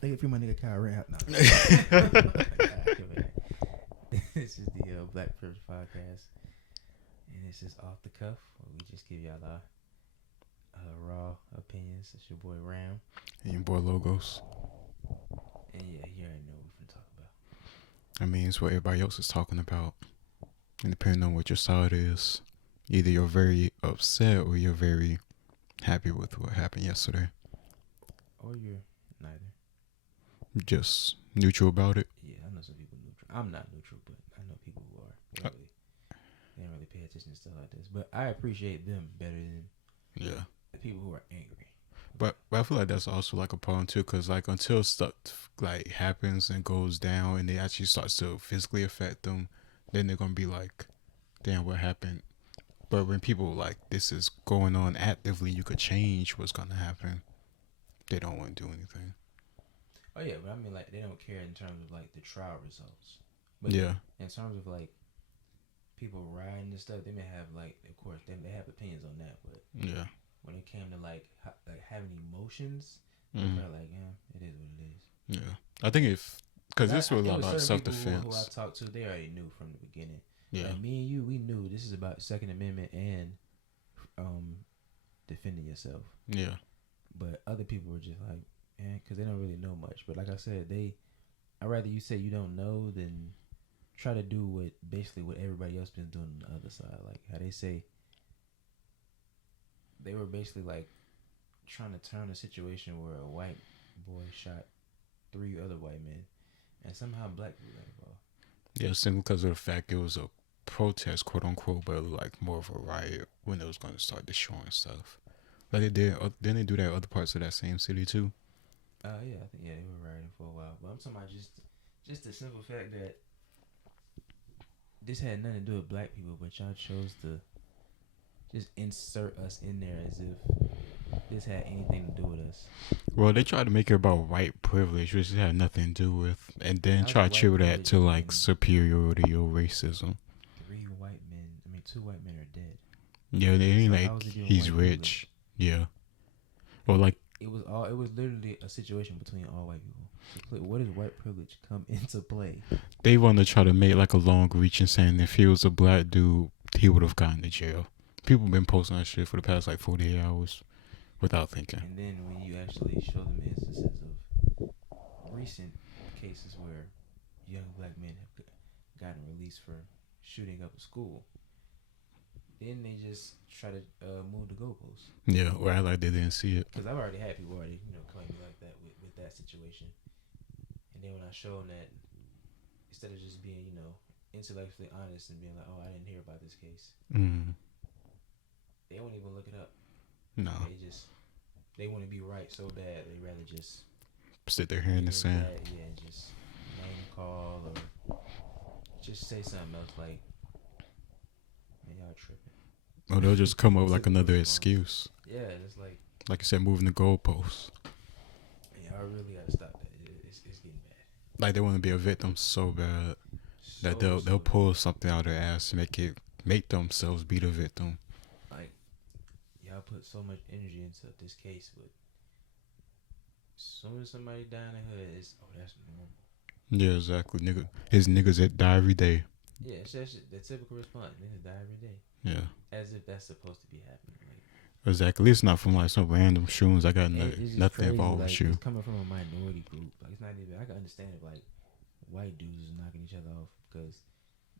They free my nigga Kyle Rittenhouse. No. This is the Black Privilege Podcast, and it's just off the cuff. Where we just give y'all our raw opinions. It's your boy Ram. And your boy Logos. And yeah, you already know what we're gonna talk about. I mean, it's what everybody else is talking about. And depending on what your side is, either you're very upset or you're very happy with what happened yesterday. Or you're neither. Just neutral about it. Yeah, I know some people neutral. I'm not neutral, but I know people who are. They don't really pay attention to stuff like this. But I appreciate them better than the people who are angry. But I feel like that's also like a problem too, because like until stuff like happens and goes down and it actually starts to physically affect them, then they're gonna be like, damn, what happened? But when people like this is going on actively, you could change what's gonna happen. They don't want to do anything. Oh yeah, but I mean like they don't care in terms of like the trial results. But yeah. In terms of like people rioting and stuff, they may have like, of course, they have opinions on that. But yeah, when it came to like having emotions, they felt like, yeah, it is what it is. Yeah, I think because this was a lot about self-defense. Who I talked to, they already knew from the beginning. Yeah, like me and you, we knew this is about Second Amendment and defending yourself. Yeah, but other people were just like, because they don't really know much. But like I said, I'd rather you say you don't know than try to do what everybody else been doing on the other side. Like how they say they were basically like trying to turn a situation where a white boy shot 3 other white men, and somehow black people got involved. Yeah, simply because of the fact it was a protest, quote unquote, but it was like more of a riot when it was going to start destroying stuff. Like they did, didn't they do that in other parts of that same city too? Yeah, I think they were rioting for a while. But I'm talking about just the simple fact that this had nothing to do with black people, but y'all chose to just insert us in there as if this had anything to do with us. Well, they tried to make it about white privilege, which it had nothing to do with, and then try to attribute that to like superiority or racism. 2 white men are dead. Yeah, they ain't like he's rich. Privilege? Yeah. Well, like it was literally a situation between all white people. So where does white privilege come into play? They want to try to make like a long reach and saying if he was a black dude, he would have gotten to jail. People been posting that shit for the past like 48 hours without thinking. And then when you actually show them instances of recent cases where young black men have gotten released for shooting up a school, then they just try to move the goalposts. Yeah, or I like they didn't see it. Because I've already had people claim me like that with that situation. And then when I show them that, instead of just being, intellectually honest and being like, oh, I didn't hear about this case. They won't even look it up. No. They want to be right so bad, they rather just sit their hand in the sand. Yeah, and just name call or just say something else like, man, y'all tripping. Or they'll just come up with like another excuse. Yeah, it's like you said, moving the goalposts. Yeah, I really gotta stop that. It's getting bad. Like they want to be a victim so bad that they'll pull something out of their ass to make themselves be the victim. Like y'all put so much energy into this case, but as soon as somebody die in the hood, that's normal. Yeah, exactly. His niggas that die every day. Yeah, it's just the typical response. Niggas die every day. Yeah. As if that's supposed to be happening. Exactly. At least not from like some random shootings. I got nothing involved with you. It's coming from a minority group. Like it's not even. I can understand if like white dudes is knocking each other off because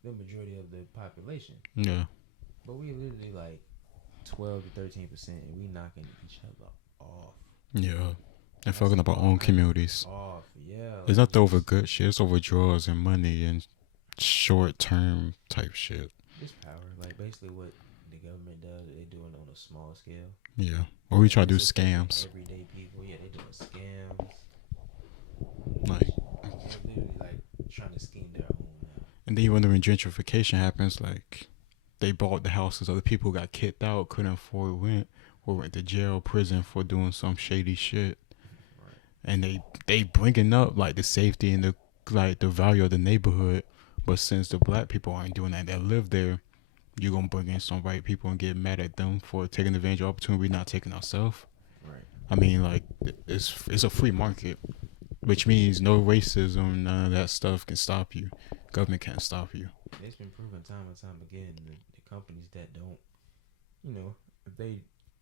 the majority of the population. Yeah. But we literally like 12 to 13%, and we knocking each other off. Yeah. And fucking up our own communities. Off. Yeah. It's not over good shit. It's over draws and money and short term type shit. It's power. Like basically what the government does, they do it on a small scale. Yeah. Or we try to do scams. Everyday people, yeah, they doing scams. Like they're literally like trying to scheme their own out. And then when gentrification happens, like they bought the houses, other people got kicked out, couldn't afford rent, or went to jail, prison for doing some shady shit. Right. And they bringing up like the safety and the value of the neighborhood, but since the black people aren't doing that live there, you're gonna bring in some white people and get mad at them for taking advantage of opportunity we're not taking ourselves. Right. I mean, like it's a free market. which means no racism, none of that stuff can stop you. Government can't stop you. It's been proven time and time again. The companies that don't, you know, if they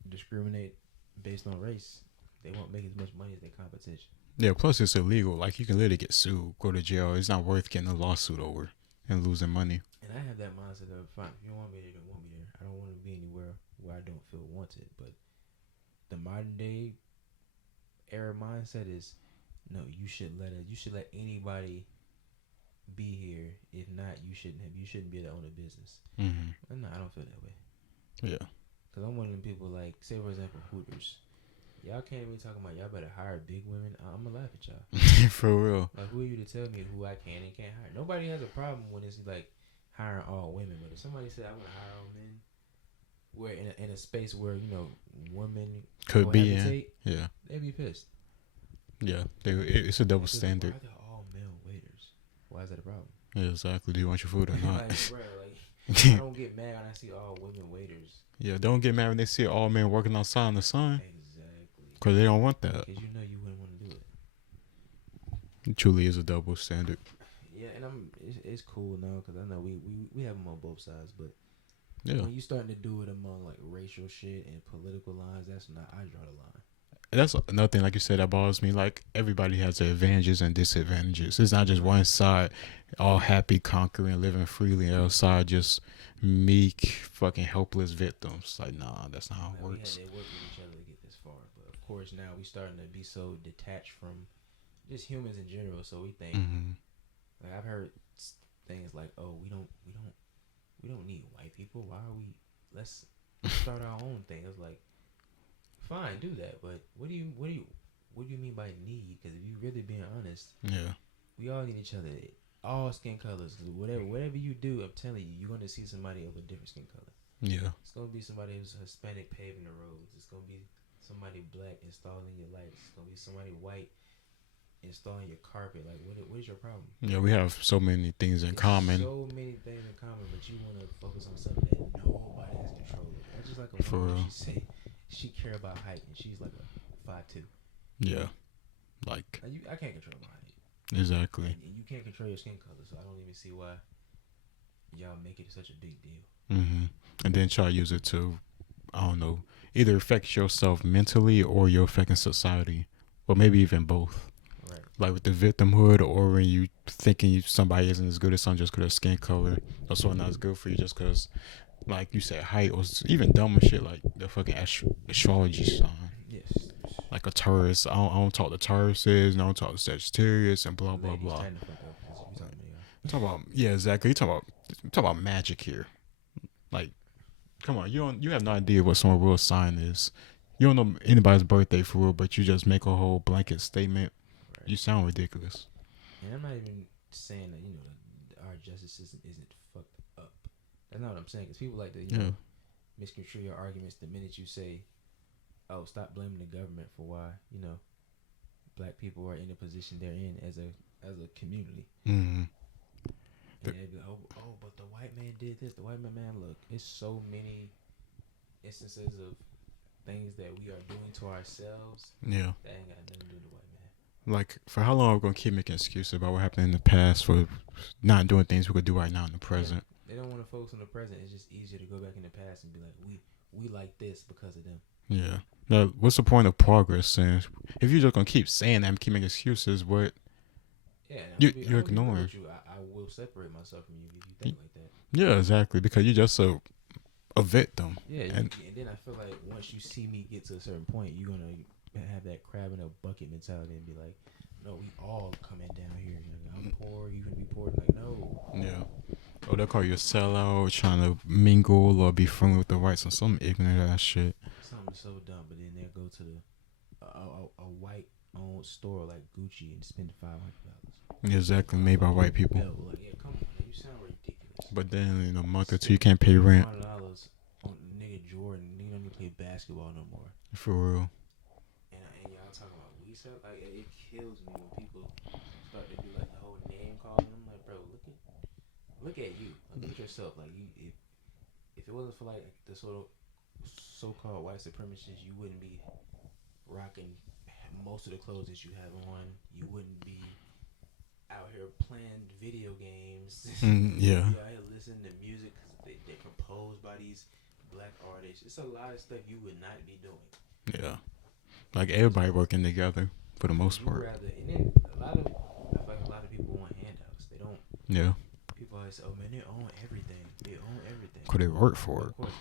discriminate based on race, they won't make as much money as their competition. Yeah, plus it's illegal. Like, you can literally get sued, go to jail. It's not worth getting a lawsuit over and losing money. And I have that mindset of, fine, if you don't want me there, you don't want me there. I don't want to be anywhere where I don't feel wanted. But the modern day era mindset is, no, you should let anybody be here. If not, you shouldn't be able to own a business. Mm-hmm. No, I don't feel that way. Yeah. Cause I'm one of them people, like, say for example, Hooters. Y'all can't even talk about y'all better hire big women. I'm gonna laugh at y'all. For real. Like, who are you to tell me who I can and can't hire? Nobody has a problem when it's like hiring all women. But if somebody said I want to hire all men, where in a space where, you know, women could be in, yeah, they'd be pissed. Yeah, it's a double standard. Why are there all male waiters? Why is that a problem? Yeah, exactly. Do you want your food or not? Like, bro, like, I don't get mad when I see all women waiters. Yeah, don't get mad when they see all men working outside in the sun. Exactly. Because they don't want that. Because you know you wouldn't want to do it. It truly is a double standard. Yeah, and it's cool now because I know we have them on both sides, but yeah, when you starting to do it among like racial shit and political lines, that's not, I draw the line. That's another thing, like you said, that bothers me. Like, everybody has their advantages and disadvantages. It's not just one side all happy, conquering, living freely, and the other side just meek, fucking helpless victims. Like, nah, that's not how it works. They work with each other to get this far, but of course now we starting to be so detached from just humans in general. So we think, like, I've heard things like, "Oh, we don't need white people. Why are we? Let's start our own thing." It's like, fine, do that, but what do you mean by need? Because if you really being honest, yeah, we all need each other, all skin colors. Whatever you do, I'm telling you, you're gonna see somebody of a different skin color. Yeah, it's gonna be somebody who's Hispanic paving the roads. It's gonna be somebody black installing your lights. It's gonna be somebody white installing your carpet. Like, what is your problem? Yeah, we have so many things in common. So many things in common, but you want to focus on something that nobody has control over. That's just like a woman. She say she care about height, and she's like a 5'2". Yeah, like I can't control my height. Exactly. And you can't control your skin color, so I don't even see why y'all make it such a big deal. And then try to use it to, I don't know, either affect yourself mentally or you're affecting society, or maybe even both. Right. Like with the victimhood, or when you thinking somebody isn't as good as someone just because of skin color, or someone not as good for you just because, like you said, height, or even dumber shit like the fucking astrology sign. Yes. Like a Taurus. I don't talk to Tauruses, and I don't talk to Sagittarius, and blah blah blah. You talking about, yeah, exactly. You talking about magic here. Like, come on, you have no idea what someone's real sign is. You don't know anybody's birthday for real, but you just make a whole blanket statement. Right. You sound ridiculous. And I'm not even saying that, you know, our justice system isn't fucked up. That's not what I'm saying. Because people like to, you know, misconstrue your arguments the minute you say, "Oh, stop blaming the government for why, you know, black people are in the position they're in as a community." And they be like, oh, but the white man did this. The white man, look, it's so many instances of things that we are doing to ourselves. Yeah. That ain't got nothing to do with the white man. Like, for how long are we going to keep making excuses about what happened in the past for not doing things we could do right now in the present? Yeah. They don't want to focus on the present. It's just easier to go back in the past and be like, we like this because of them. Yeah. Now, what's the point of progress? And if you're just going to keep saying that and keep making excuses, what? Yeah, you're ignoring. I will separate myself from you if you think like that. Yeah, exactly. Because you're just a victim. Yeah, and then I feel like once you see me get to a certain point, you're gonna have that crab in a bucket mentality and be like, "No, we all coming down here. I'm poor. You gonna be poor?" Like, no. Yeah. Or they'll call you a sellout, trying to mingle or be friendly with the whites or some ignorant ass shit. Something so dumb, but then they'll go to a white owned store like Gucci and spend $500. Exactly, made by white people. Like, yeah, come on, you sound ridiculous. But then in a month or two, you can't pay rent. $100 on nigga Jordan, nigga don't even play basketball no more. For real. And y'all talking about we sell, like, it kills me when people start to do like the whole name calling. I'm like, bro, look at you, look at yourself. Like, you, if it wasn't for like the sort of so-called white supremacists, you wouldn't be rocking most of the clothes that you have on, you wouldn't be out here playing video games. You Yeah. wouldn't be out here listening to music because they're composed by these black artists. It's a lot of stuff you would not be doing. Yeah. Like everybody working together for the most You part. rather, and then I feel like a lot of people want handouts. They don't. Yeah. People always say, "Oh man, they own everything. They own everything." Could they work for Well, it? of course,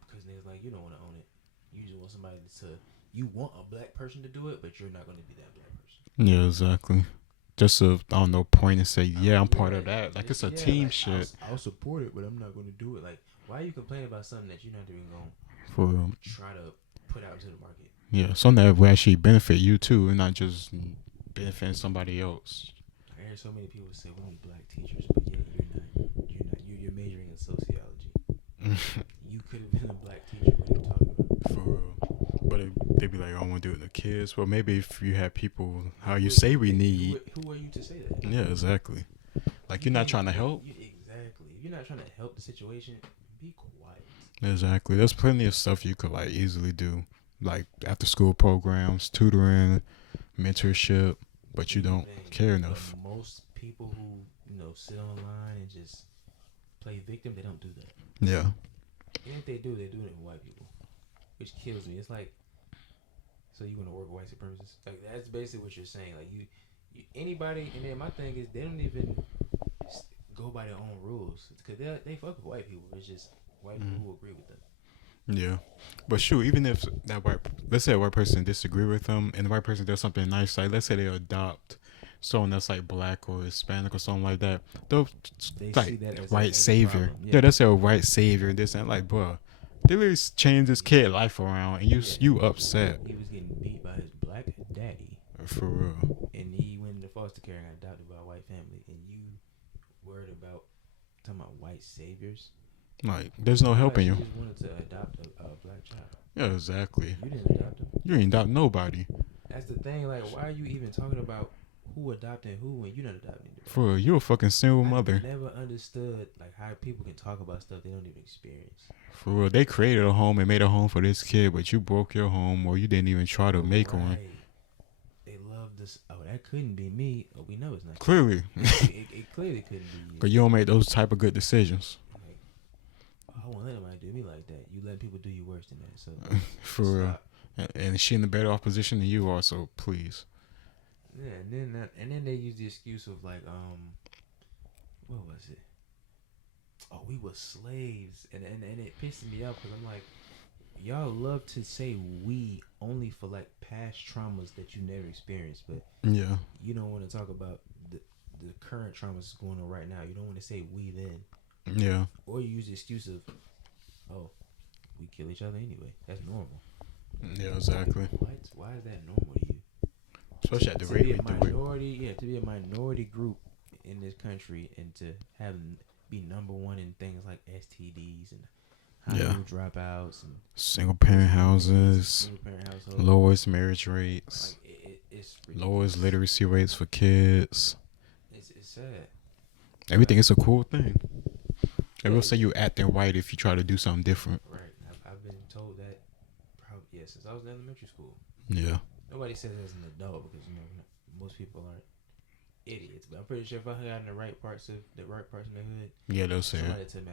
because niggas like you don't want to own it. You just want somebody to. You want a black person to do it, but you're not going to be that black person. Yeah, exactly. Just to, I don't know, point and say, yeah, I'm part of that. Like, it's a team like, shit. I'll support it, but I'm not going to do it. Like, why are you complaining about something that you're not even going For to try to put out into the market? yeah, something that will actually benefit you too, and not just benefiting somebody else. I hear so many people say we need black teachers, but yeah, you're majoring in sociology. You could have been a black teacher. What are you talking about? For real. But they'd be like, I want to do it to kids. Well, maybe if you have people, how you say we need. Who are you to say that? Yeah, exactly. Like, you're not trying to help. Exactly. If you're not trying to help the situation, be quiet. Exactly. There's plenty of stuff you could, like, easily do. Like, after school programs, tutoring, mentorship. But you don't care enough. Most people who, sit online and just play victim, they don't do that. Yeah. And if they do, they're doing it with white people. Which kills me. It's like, so you want to work with white supremacists? Like, that's basically what you're saying. Like, you anybody, and then my thing is, they don't even go by their own rules. Because they fuck with white people. It's just white people who agree with them. Yeah. But shoot, even if let's say a white person disagree with them, and the white person does something nice, like, let's say they adopt someone that's like black or Hispanic or something like that, they like see that as white savior. Yeah, that's a white savior. This and like, bro, they literally changed this kid life around, and you upset. He was getting beat by his black daddy. For real. And he went into foster care and got adopted by a white family, and you worried about talking about white saviors? Like, there's no helping you. You just wanted to adopt a black child. Yeah, exactly. You didn't adopt him. You didn't adopt nobody. That's the thing. Like, why are you even talking about who adopted who when you're not adopting anybody? For real, you a fucking single mother. I never understood like how people can talk about stuff they don't even experience. For real, they created a home and made a home for this kid, but you broke your home or you didn't even try to make one. They love this. Oh, that couldn't be me. Oh, we know it's not. Clearly. it clearly couldn't be you. Because you don't make those type of good decisions. I won't let anybody do me like that. You let people do you worse than that. So for real, and she in a better off position than you are. So please. Yeah, and then they use the excuse of like, what was it? Oh, we were slaves, and it pisses me off because I'm like, y'all love to say we only for like past traumas that you never experienced, but yeah, you don't want to talk about the current traumas going on right now. You don't want to say we then. Yeah. Or you use the excuse of, oh, we kill each other anyway. That's normal. Yeah, exactly. What? Why is that normal to you? Especially at the rate we do it. To be a minority group in this country and to be number one in things like STDs and high school dropouts and single parent houses, lowest marriage rates, like it's lowest literacy rates for kids. It's sad. Everything is a cool thing. They will say you acting white if you try to do something different. Right. I've been told that probably since I was in elementary school. Yeah. Nobody says it as an adult because most people aren't idiots. But I'm pretty sure if I got in the right parts in the hood, yeah, they'll say it.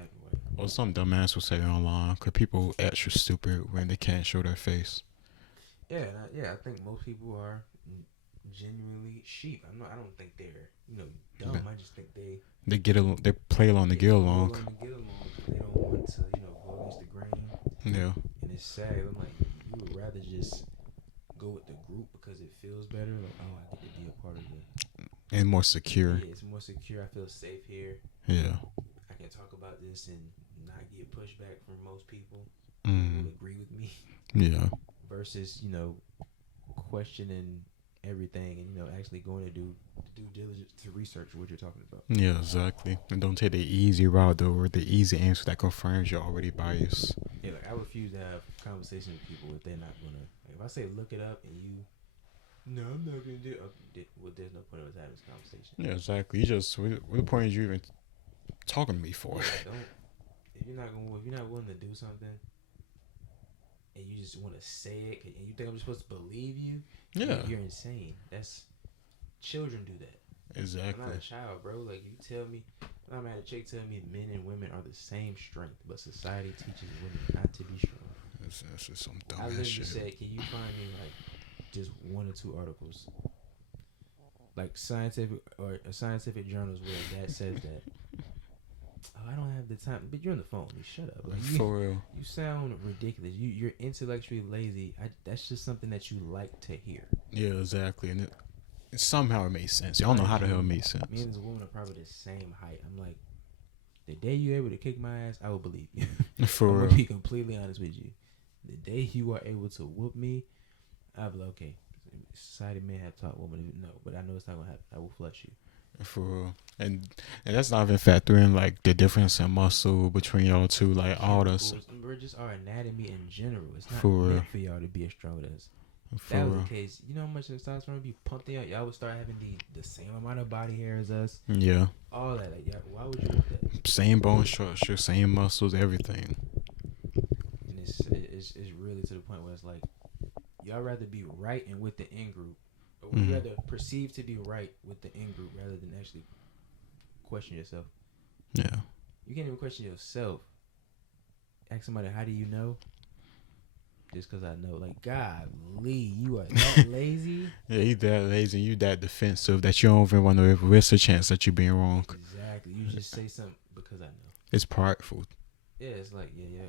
Or some dumbass will say it online because people extra stupid when they can't show their face. Yeah, I think most people are genuinely sheep. I don't think they're dumb. I just think they get along. They play along to get along. They don't want to go against the grain. Yeah. And it's sad. I'm like, you would rather just go with the group because it feels better. Like, oh, I get to be a part of it. And more secure. Yeah, it's more secure. I feel safe here. Yeah. I can talk about this and not get pushback from most people who will agree with me. Yeah. Versus, questioning everything and actually going to do due diligence to research what you're talking about. Yeah, exactly. And don't take the easy route though, or the easy answer that confirms you're already biased. Yeah, like I refuse to have conversations with people if they're not gonna. Like, if I say look it up and you, no, I'm not gonna do it. Well, there's no point of us having this conversation. Yeah, exactly. You just what the point is you even talking to me for? Yeah, if you're not willing to do something, and you just want to say it, and you think I'm supposed to believe you. Yeah. You're insane. That's children do that. Exactly. I'm not a child, bro. Like, you tell me, I'm at a chick tell me men and women are the same strength, but society teaches women not to be strong. That's just some dumb I ass literally shit. said, can you find me like just 1 or 2 articles, like scientific journals where that says that? Oh, I don't have the time. But you're on the phone. You shut up. Like, For real. You sound ridiculous. You're intellectually lazy. That's just something that you like to hear. Yeah, exactly. And somehow it makes sense. I don't know how the hell it makes sense. Me and this woman are probably the same height. I'm like, the day you're able to kick my ass, I will believe you. For I'm real. gonna be completely honest with you. The day you are able to whoop me, I'll be like, okay, society may have taught women no, but I know it's not gonna happen. I will flush you. For real. And that's not even factoring like the difference in muscle between y'all two, like all this. We're just our anatomy in general. It's not For real. meant for y'all to be as strong as us. If that was the case, you know how much testosterone would be pumped in y'all would start having the same amount of body hair as us. Yeah. All that. Like, why would you want that? Same bone structure, same muscles, everything. And it's really to the point where it's like, y'all rather be right and with the in group, or would you rather perceive to be right with the in group rather than actually question yourself? Yeah. You can't even question yourself. Ask somebody, how do you know? Just because I know. Like, golly, you are that lazy? Yeah, you that lazy, you that defensive that you don't even want to risk a chance that you're being wrong. Exactly. You just say something because I know. It's prideful. Yeah, it's like, yeah.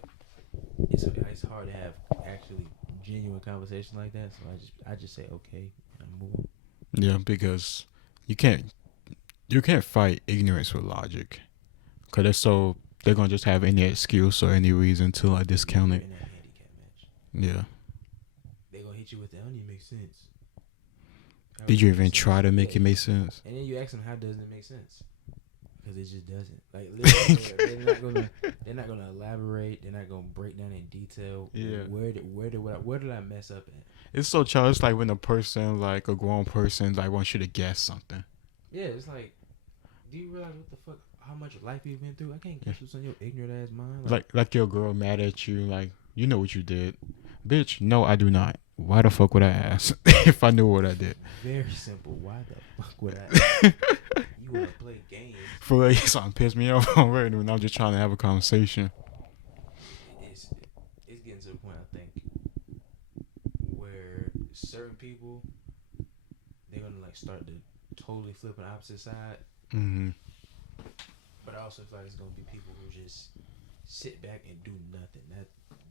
It's hard to have actually genuine conversation like that. So I just say, okay, and move on. Yeah, because you can't fight ignorance with logic. Because they're going to just have any excuse or any reason to like discount it. In that handicap match. Yeah. They're going to hit you with that. Don't even make sense. Did you even try to make it make sense? And then you ask them, how doesn't it make sense? Because it just doesn't. Like, literally, they're not gonna elaborate. They're not gonna break down in detail. Yeah. Where did I mess up at? It's so childish. Like when a person, like a grown person, like wants you to guess something. Yeah, it's like, do you realize what the fuck? How much life you've been through? I can't guess what's on your ignorant ass mind. Like your girl mad at you. Like, you know what you did, bitch. No, I do not. Why the fuck would I ask if I knew what I did? Very simple. Why the fuck would I? You wanna play games? For real, something pissed me off already when I'm just trying to have a conversation. It's getting to the point, I think, where certain people, they're gonna like start to totally flip on the opposite side. Mm-hmm. But I also feel like it's gonna be people who just sit back and do nothing.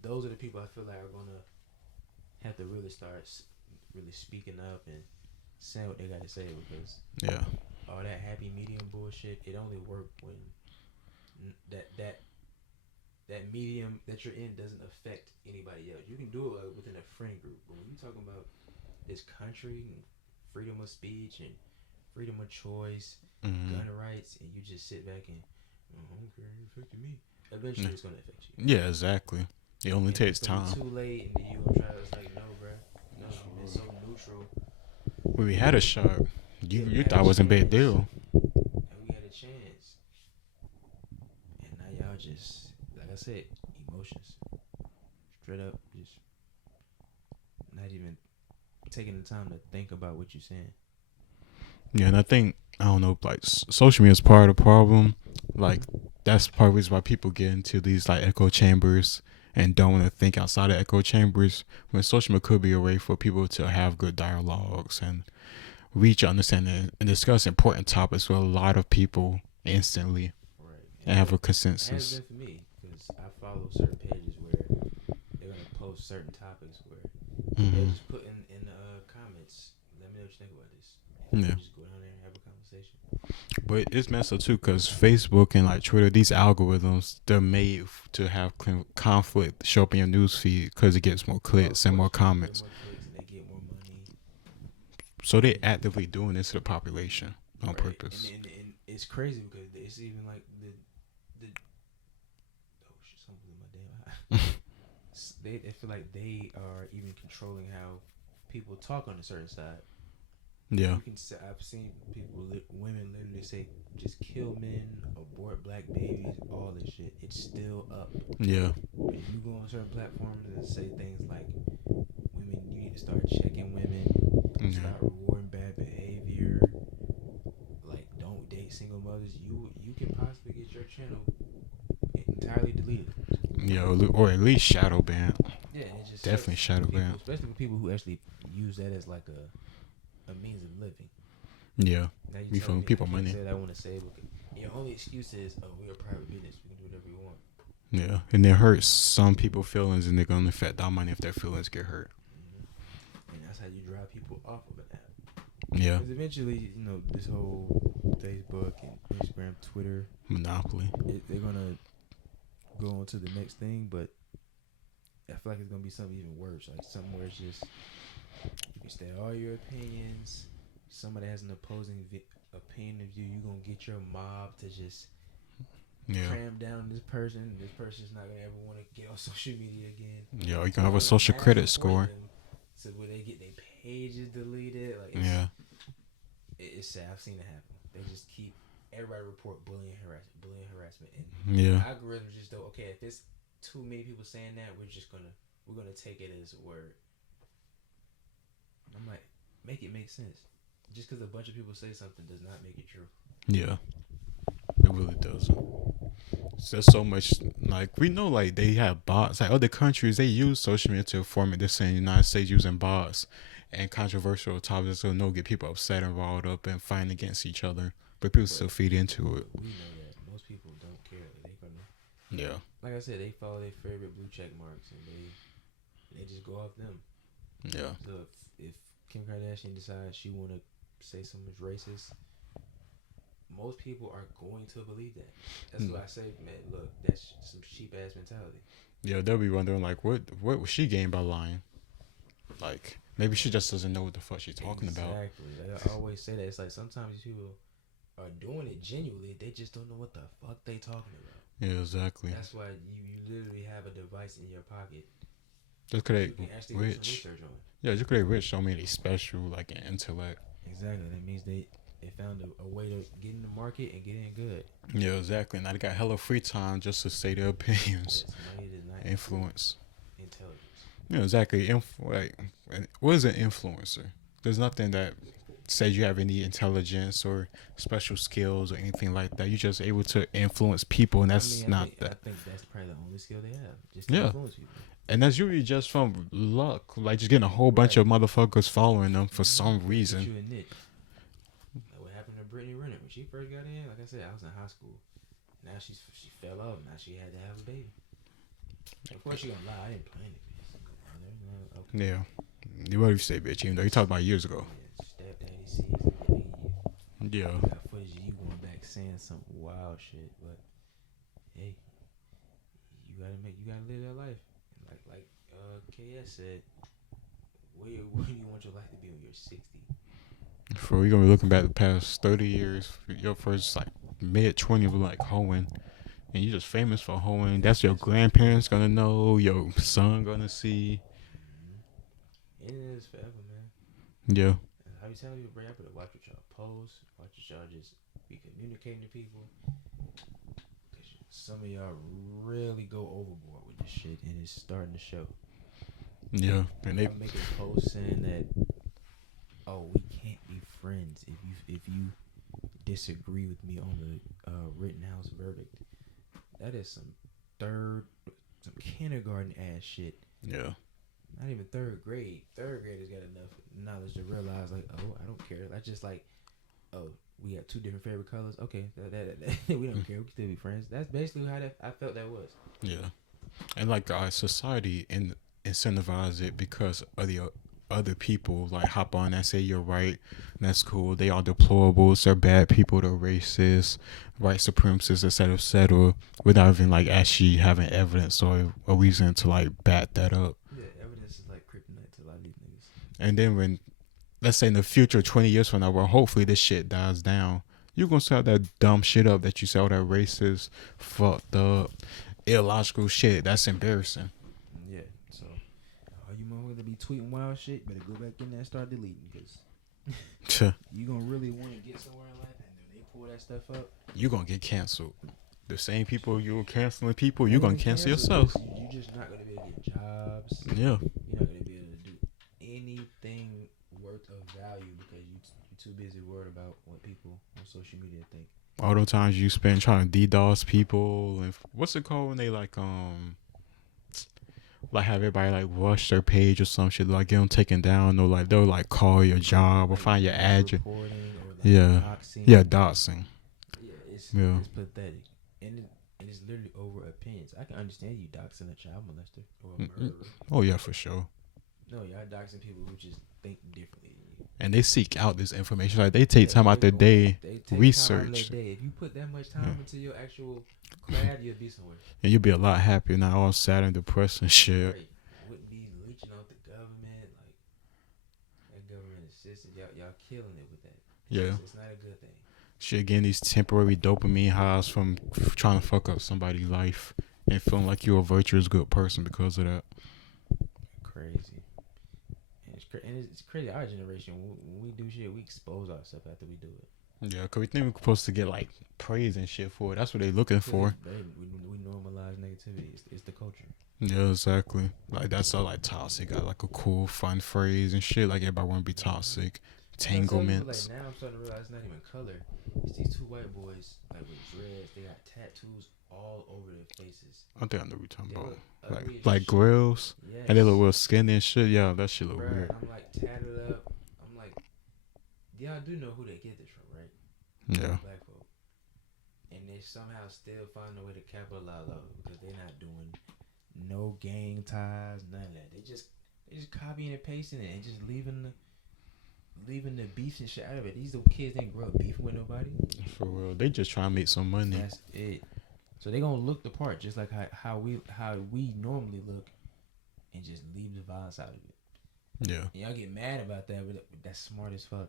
Those are the people I feel like are gonna have to really start really speaking up and saying what they got to say, because all that happy medium bullshit, it only works when that medium that you're in doesn't affect anybody else. You can do it within a friend group, but when you're talking about this country and freedom of speech and freedom of choice, gun rights, and you just sit back and I don't care, it affected me. Eventually, it's gonna affect you. Yeah, exactly. It only takes time. Too late, and then you gonna try to. It's like, no, bro, no, it's so neutral. When we had a shot, you thought it was a big deal. And we had a chance, and now y'all just, like I said, emotions, straight up, just not even taking the time to think about what you're saying. Yeah, and I don't know, like social media is part of the problem. Like that's part of the reason why people get into these like echo chambers and don't want to think outside of echo chambers, when social media could be a way for people to have good dialogues and reach understanding and discuss important topics with a lot of people instantly, right, and have a consensus. It has been for me, because I follow certain pages where they're going to post certain topics where they'll just put in the comments, let me know what you think about this. And just go down there and have a conversation. But it's messed up too, because Facebook and like Twitter, these algorithms, they're made to have conflict show up in your news feed because it gets more clicks and more comments. More clicks and they get more money. So they're actively doing this to the population on purpose. And it's crazy because it's even like the oh shit, something in my damn eye. They feel like they are even controlling how people talk on a certain side. Yeah. You can say, I've seen people, women literally say, just kill men, abort black babies, all this shit. It's still up. Yeah. But if you go on certain platforms and say things like, women, you need to start checking women, Yeah. start rewarding bad behavior, like don't date single mothers, you can possibly get your channel entirely deleted. Yeah. Or at least shadow ban. Yeah, and it just Definitely sucks shadow for people, ban. especially for people who actually use that as like a means of living. Yeah. Now you We telling from me I people can't money. say that I want to say it because your only excuse is, oh, we're a private business, we can do whatever we want. Yeah. And it hurts some people's feelings, and they're gonna affect our money if their feelings get hurt. And that's how you drive people off of an app. Yeah. Because eventually, this whole Facebook and Instagram, Twitter, Monopoly. they're gonna go on to the next thing, but I feel like it's gonna be something even worse, like something where it's just you can state all your opinions. Somebody has an opposing opinion of you, you're gonna get your mob to just cram down this person. This person's not gonna ever want to get on social media again. Yeah, you can have a social credit score. So where they get their pages deleted, like it's sad. I've seen it happen. They just keep everybody report bullying, harassment, and the algorithms just don't. Okay, if it's too many people saying that, we're gonna take it as a word. I'm like, make it make sense. Just because a bunch of people say something does not make it true. Yeah, it really doesn't. There's so much, like, we know, like, they have bots. Like, other countries, they use social media to format this in the United States using bots and controversial topics so no get people upset and riled up and fighting against each other. But people still feed into it. We know that. Most people don't care. Yeah. Like I said, they follow their favorite blue check marks and they just go off them. Yeah. So if Kim Kardashian decides she want to say something's racist, most people are going to believe that. That's what I say, man. Look, that's some cheap ass mentality. Yeah, they'll be wondering like, what was she gained by lying? Like, maybe she just doesn't know what the fuck she's talking about. Exactly. Like, I always say that. It's like sometimes people are doing it genuinely. They just don't know what the fuck they talking about. Yeah, exactly. That's why you literally have a device in your pocket. Just cause you can actually rich. do some research on it. Yeah, just cause they rich don't mean they special, like an intellect. Exactly. That means they found a way to get in the market and get in good. Yeah, exactly. Now they got hella free time just to say their opinions. Influence. Intelligence. Yeah, exactly. What is an influencer? There's nothing that says you have any intelligence or special skills or anything like that. You're just able to influence people, and that's I think that's probably the only skill they have. Just to influence people. And that's usually just from luck, like just getting a whole bunch of motherfuckers following them for some reason. You a niche. Like what happened to Brittany Renner when she first got in? Like I said, I was in high school. Now she fell off. Now she had to have a baby. Of course she gonna lie. I didn't plan it. Okay. Yeah. What do you say, bitch? Even though you talked about years ago. Yeah, stepdaddy sees. Yeah. You got footage of you going back saying some wild shit, but hey, you gotta live that life. Like KS said, where do you want your life to be when you're 60? For we gonna be looking back the past 30 years, your first like mid-20s like hoeing, and you just famous for hoeing. That's your grandparents gonna know, your son gonna see. It is forever, man. Yeah. How you telling you, bro? I better watch what y'all post. Watch what y'all just be communicating to people. Cause some of y'all really go overboard with this shit, and it's starting to show. Yeah, and they make a post saying that, oh, we can't be friends if you disagree with me on the Rittenhouse verdict. That is some kindergarten ass shit. Yeah. Not even third grade. Third graders got enough knowledge to realize, like, oh, I don't care. That's just like, oh, we got two different favorite colors. Okay, that we don't care. We can still be friends. That's basically how I felt that was. Yeah, and like our society incentivize it because of the other people like hop on and say you're right. That's cool. They are deplorables. They're bad people. They're racist, white supremacists, etc., without even like actually having evidence or a reason to like back that up. Yeah, evidence is like kryptonite to a lot of these niggas. And then when, let's say in the future, 20 years from now, where hopefully this shit dies down, you're gonna start that dumb shit up that you say all that racist, fucked up, illogical shit. That's embarrassing. Yeah. So, all you motherfuckers that be tweeting wild shit, better go back in there and start deleting, because You gonna really want to get somewhere in life, and then they pull that stuff up. You gonna get canceled. The same people you were canceling people, you Not gonna even cancel cancel, yourself. you just not gonna be able to get jobs. Yeah. You're not gonna be able to do anything worth of value because you're too busy worried about what people on social media think. All the times you spend trying to DDoS people and what's it called when they like have everybody like rush their page or some shit, like get them taken down, or like they'll like call your job or Like find your address. reporting or like Yeah. doxing. Yeah, doxing. Yeah, Yeah. it's pathetic, and it's literally over opinions. I can understand you doxing a child molester or a murderer. Oh yeah, for sure. No, y'all doxing people who just think differently than you. And they seek out this information. Like they take time out their day, They take research. time out of their day. If you put that much time into your actual craft, you'll be somewhere. And you'll be a lot happier, not all sad and depressed and shit. Right. Wouldn't be leeching off the government, like that government assistance. Y'all killing it with that. Yeah. It's not a good thing. Shit, getting these temporary dopamine highs from trying to fuck up somebody's life and feeling like you're a virtuous good person because of that. Crazy. And it's crazy. Our generation, when we do shit, we expose ourselves after we do it. Yeah, because we think we're supposed to get like praise and shit for it. That's what they're looking for. We normalize negativity. It's the culture. Yeah, exactly. Like that's all like toxic. Got like a cool, fun phrase and shit. Like everybody want to be toxic. Entanglements. Like now I'm starting to realize it's not even color. It's these two white boys like with dreads. They got tattoos all over their faces. I think I know what you're talking about. Like grills. Yes. And they look real skinny and shit. Yeah, that shit look Bruh, weird. I'm like tatted up. I'm like, y'all do know who they get this from, right? Yeah. Black folk. And they somehow still find a way to capitalize on it because they're not doing no gang ties, none of that. They just copying and pasting it and just leaving the beef and shit out of it. These little kids ain't grow up beefing with nobody. For real, they just trying to make some money. That's it. So they gonna look the part just like how we normally look, and just leave the violence out of it. Yeah. And y'all get mad about that, but that's smart as fuck.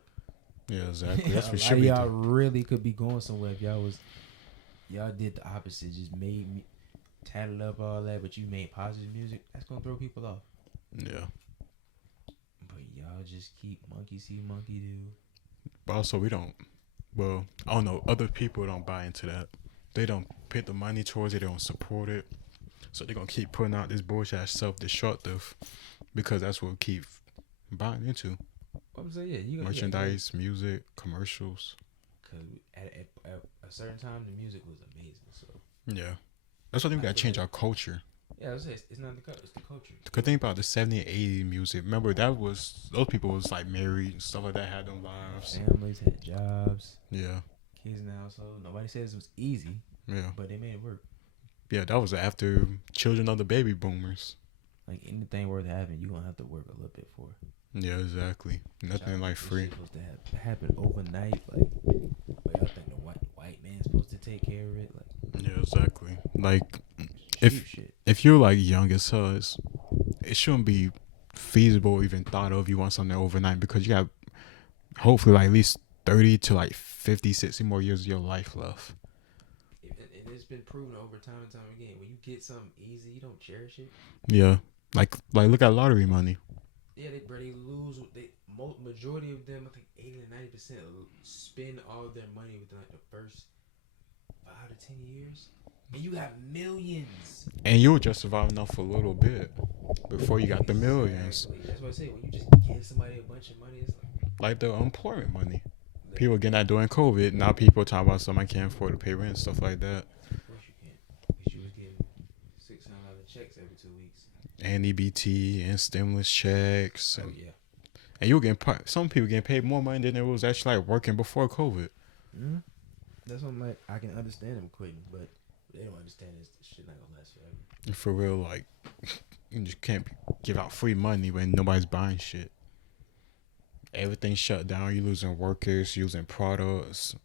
Yeah, exactly. That's what a lot should of be. y'all really could be going somewhere if y'all did the opposite. Just made me tatted up all that, but you made positive music. That's gonna throw people off. Yeah. But y'all just keep monkey see, monkey do. But also, we don't. Well, I don't know. Other people don't buy into that. They don't put the money towards it. They don't support it. So they're gonna keep putting out this bullshit that's self-destructive because that's what we keep buying into. I'm saying, yeah, you merchandise, music, commercials. Cause at a certain time, the music was amazing. So yeah, that's what we gotta change our culture. Yeah, I was saying, it's not the culture, it's the culture. Cause think about the 70 and 80 music. Remember those people was like married and stuff like that, had them lives. Families had jobs. Yeah. Kids in the household. Nobody says it was easy. Yeah. But they made it work. Yeah, that was after children of the baby boomers. Like anything worth having, you gonna have to work a little bit for. Yeah, exactly. Nothing like free. Shit supposed to happen overnight. Like, but y'all think the white man's supposed to take care of it? Like, yeah, exactly. Like, shit. if you're like young as hell, it shouldn't be feasible or even thought of. You want something overnight because you got hopefully like at least 30 to like 50, 60 more years of your life left. And it's been proven over time and time again. When you get something easy, you don't cherish it. Yeah, like look at lottery money. Yeah, they lose. Majority of them, I think 80 to 90%, spend all their money within like the first 5 to 10 years. And you got millions. And you were just surviving enough for a little bit before you got the millions. That's what I say. When you just give somebody a bunch of money, it's like the unemployment money. People getting that during COVID. Now people talking about something I can't afford to pay rent and stuff like that. Of course you can't. Because you was getting $600 checks every 2 weeks. And EBT and stimulus checks. And, yeah. And you were getting some people getting paid more money than it was actually like working before COVID. Mm-hmm. That's what I'm like. I can understand them quitting, but they don't understand this shit not gonna last forever. For real, like you just can't give out free money when nobody's buying shit. Everything's shut down. You're losing workers, using products,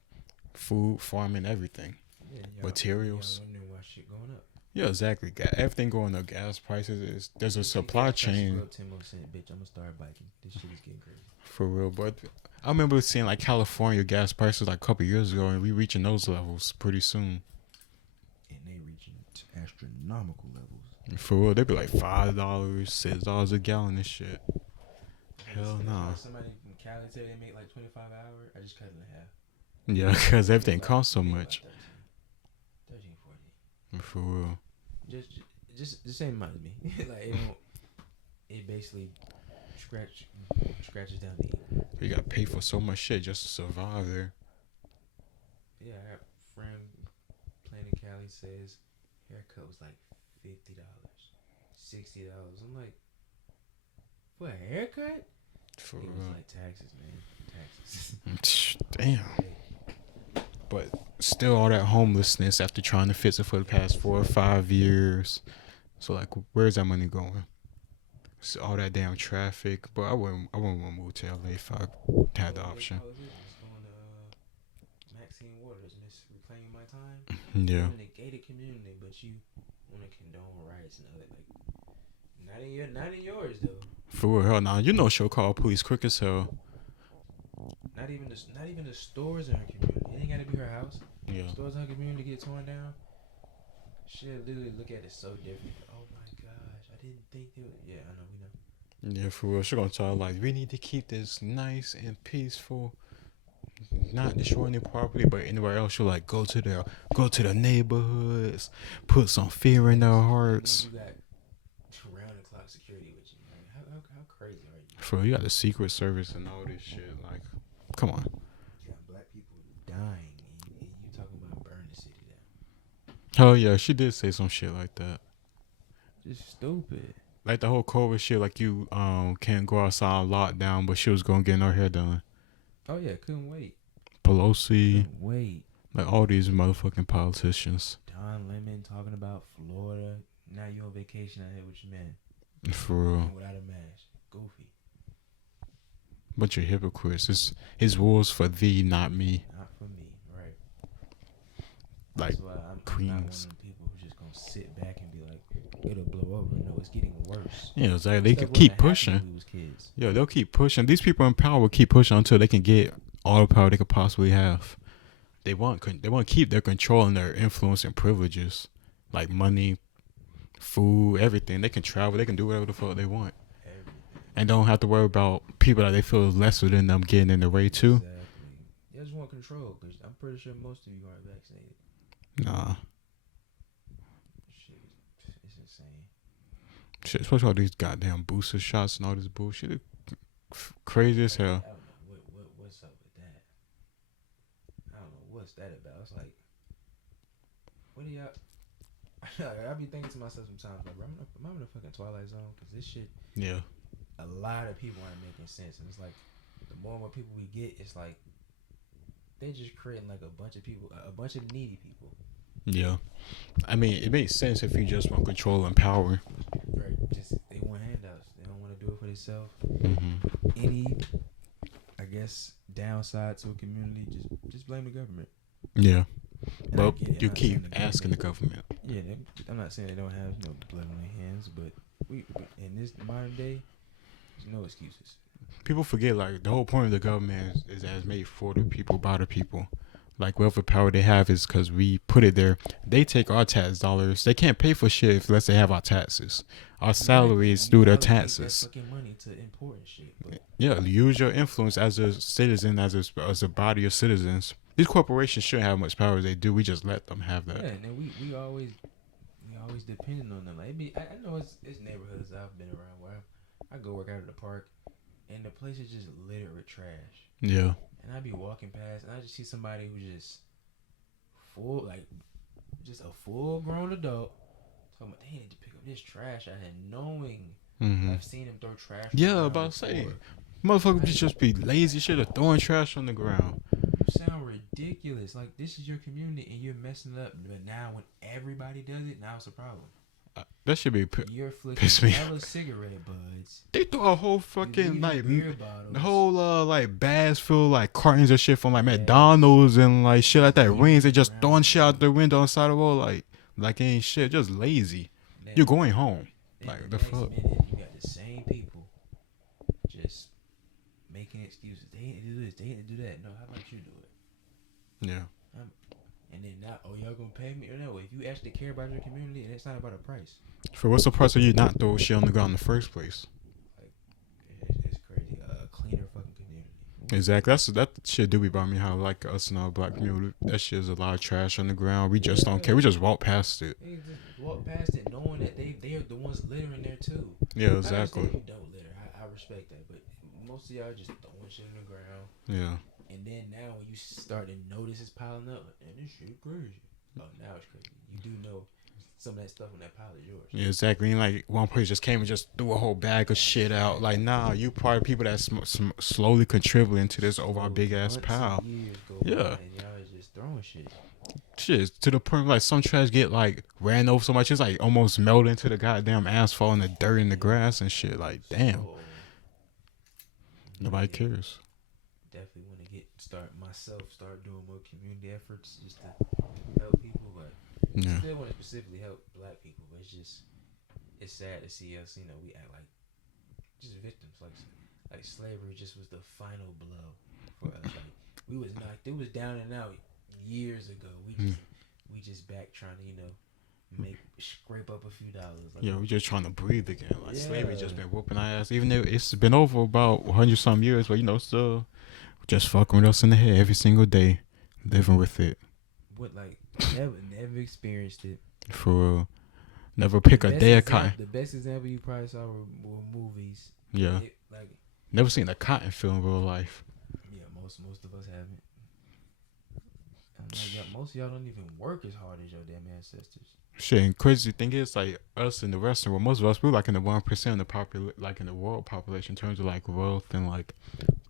food, farming, everything. Yeah, materials. Wondering why shit going up. Yeah, exactly. Everything going up. Gas prices there's a supply chain. 10 more cents, bitch. I'm gonna start biking. This shit is getting crazy. For real, but I remember seeing like California gas prices like a couple years ago, and we reaching those levels pretty soon. And they reaching astronomical levels. For real, they be like $5, $6 a gallon and shit. Hell no. Somebody from Cali said they make like 25 an hour. I just cut it in half. Yeah, because everything Like, costs so maybe much. about 13, 14. For real. Just the same amount as me. Like it don't. It basically scratches down the equal. You got to pay for so much shit just to survive there. Yeah, I got a friend playing in Cali says haircut was like $50, $60. I'm like, for a haircut? For it real. was like taxes, man. Taxes. Damn. But still, all that homelessness after trying to fix it for the past 4 or 5 years. So like, where's that money going? So all that damn traffic. But I wouldn't want to move to LA if I had the option. It's going to Maxine Waters and it's reclaiming my time. Yeah. You're in a gated community, but you want to condone riots and other like. Not in yours though. For real, hell nah. You know, she'll call police quick as hell. Not even the stores in her community. It ain't gotta be her house. Yeah. Stores in her community get torn down. She'll literally look at it so different. Oh my gosh, I didn't think it was. Yeah, I know, we know. Yeah, for real. She's gonna tell like, we need to keep this nice and peaceful, not destroy any property, but anywhere else she'll like go to the neighborhoods, put some fear in their hearts. You got round the clock security with you. Like, how crazy are you? For real, you got the Secret Service and all this shit. Like, come on. You got black people dying, and you talking about burning the city down. Hell yeah, she did say some shit like that. Just stupid. Like the whole COVID shit, like you can't go outside lockdown, but she was gonna get her hair done. Oh yeah, couldn't wait. Pelosi, Couldn't wait. like all these motherfucking politicians. Don Lemon talking about Florida. Now you on vacation out here with your man. For real. Without a mask. Goofy. Bunch of hypocrites. His rules for thee, not me. Not for me, right? Like That's why I'm not one of queens. them people who's just gonna sit back and be like, it'll blow over. No, it's getting worse. Yeah, it's like they Stuff could keep wasn't happening pushing. when we was kids. Yeah, they'll keep pushing. These people in power will keep pushing until they can get all the power they could possibly have. They want to keep their control and their influence and privileges, like money, food, everything. They can travel. They can do whatever the fuck they want, and don't have to worry about people that they feel is lesser than them getting in the way too. Exactly. They just want control because I'm pretty sure most of you aren't vaccinated. Nah, Shit, it's insane. shit. Especially all these goddamn booster shots and all this bullshit. It's crazy as hell. I don't know what's up with that. I don't know what's that about. It's like, what do y'all? I be thinking to myself sometimes, like, bro, I'm in a fucking Twilight Zone because this shit. Yeah. A lot of people aren't making sense, and it's like the more and more people we get, it's like they're just creating like a bunch of people, a bunch of needy people. Yeah, I mean, it makes sense if you just want control and power. Right? Just they want handouts. They don't want to do it for themselves. Mm-hmm. Any, I guess, downside to a community, just blame the government. Yeah, And but I get it. you I'm not keep saying asking the government. Yeah, I'm not saying they don't have blood on their hands, but we in this modern day, there's no excuses. People forget, like, the whole point of the government is that it's made for the people, by the people. Like, whatever power they have is because we put it there. They take our tax dollars. They can't pay for shit unless they have our taxes. Our salaries through their taxes. That fucking money to import and shit. But Yeah, use your influence as a citizen, as a body of citizens. These corporations shouldn't have much power as they do. We just let them have that. yeah, and then we always depending on them. Like, I know it's neighborhoods I've been around where I go work out at the park, and the place is just littered with trash. Yeah. And I be walking past, and I just see somebody who's just just a full grown adult. Talking about they need to pick up this trash out here, knowing I've seen him throw trash. Yeah, about to say, motherfucker just be lazy shit or throwing trash on the ground. You sound ridiculous. Like, this is your community, and you're messing it up. But now, when everybody does it, now it's a problem. That should be You're piss flicking me yellow cigarette buds. They throw a whole fucking like beer bottles. the whole like bags full like cartons of shit from like McDonald's and like shit like that. Rings, they just throwing shit out the window on the side of the wall like ain't shit, just lazy. Then, You're going home. then Like the the next fuck. minute, you got the same people just making excuses. They ain't do this. They ain't do that. No, how about you do it? Yeah. And then now, y'all gonna pay me? No, if you actually care about your community, and it's not about a price. For what's the price of you not throw shit on the ground in the first place? Like, it's crazy. A cleaner fucking community. Exactly. That shit do be about me. How like us in our black community, that shit is a lot of trash on the ground. We just don't care. We Yeah, just walk past it. they just walk past it knowing that they're the ones littering there too. Yeah, I understand exactly. if you don't litter. I respect that, but most of y'all just throwing shit on the ground. Yeah. And then now when you start to notice it's piling up, like, and this shit crazy. Oh, now it's crazy. You do know some of that stuff in that pile is yours. Yeah, exactly. And like one person just came and just threw a whole bag of shit out. Like, nah, you part of people that's slowly contributing to this over a big ass pile. Years go Yeah. by and y'all is just throwing shit. Shit, to the point where, like some trash get like ran over so much it's like almost melted into the goddamn asphalt and the dirt and the grass and shit. Like, damn, So, nobody yeah, cares. definitely want to start doing more community efforts just to help people, but Yeah. still want to specifically help black people. But it's sad to see us, we act like just victims, like slavery just was the final blow for us. Like we was knocked, it was down and out years ago. We just back trying to scrape up a few dollars. Like, Yeah, we just trying to breathe again. Like Yeah. slavery just been whooping our ass. Even though it's been over about 100 some years, but still just fucking with us in the head every single day, living with it. what like never experienced it. For real. Never pick a day of cotton. The best example you probably saw were movies. Yeah. Never seen a cotton field in real life. Yeah, most of us haven't. Most of y'all don't even work as hard as your damn ancestors. Shit, and crazy thing is, like us in the Western world, most of us we're like in the 1% of the like in the world population in terms of like wealth and like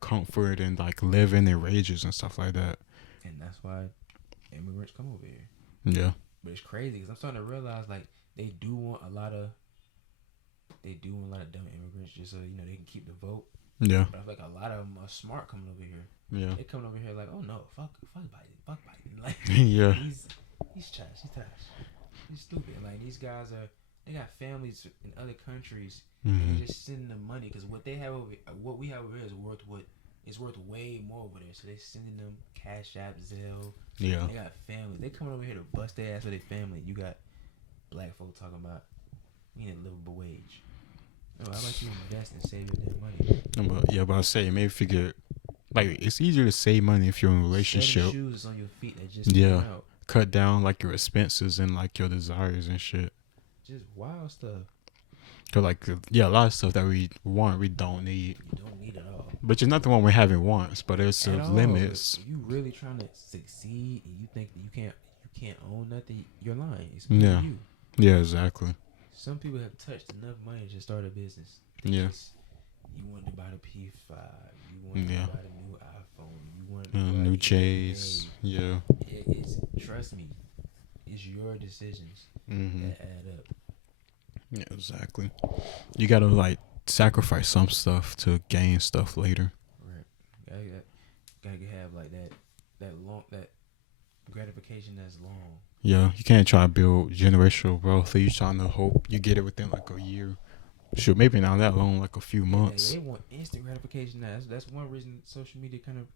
comfort and like living and wages and stuff like that. And that's why immigrants come over here. Yeah. But it's crazy because I'm starting to realize like they do want a lot of dumb immigrants just so they can keep the vote. Yeah. But I feel like a lot of them are smart coming over here. Yeah. They coming over here like, oh no, fuck Biden. Like, Yeah. he's trash. He's stupid. Like these guys they got families in other countries. And Mm-hmm. they just sending them money because what we have over here is worth way more over there. So they're sending them Cash App, Zelle. Yeah. They got families. They coming over here to bust their ass for their family. You got black folk talking about we need a livable wage. No, how about you invest and save your damn money? But I say maybe figure like it's easier to save money if you're in a relationship. Set shoes on your feet that just Yeah. came out. Cut down like your expenses and like your desires and shit. Just wild stuff. Cause like a lot of stuff that we want we don't need. You don't need it all. But it's not the one we having wants, but there's At all. limits. If you really trying to succeed and you think that you can't own nothing, you're lying. It's Yeah. you. Yeah, exactly. Some people have touched enough money to start a business. Yeah. You wanted to buy the P5. You wanted Yeah. to buy the new iPhone. You wanted to buy New the J's. Hey, Yeah. it's trust me, it's your decisions Mm-hmm. that add up. Yeah, exactly. You gotta like sacrifice some stuff to gain stuff later. Right. Gotta have like that gratification that's long. Yeah, you can't try to build generational wealth. You trying to hope you get it within like a year. Shoot, maybe not that long, like a few months. They want instant gratification now. That's one reason social media kind of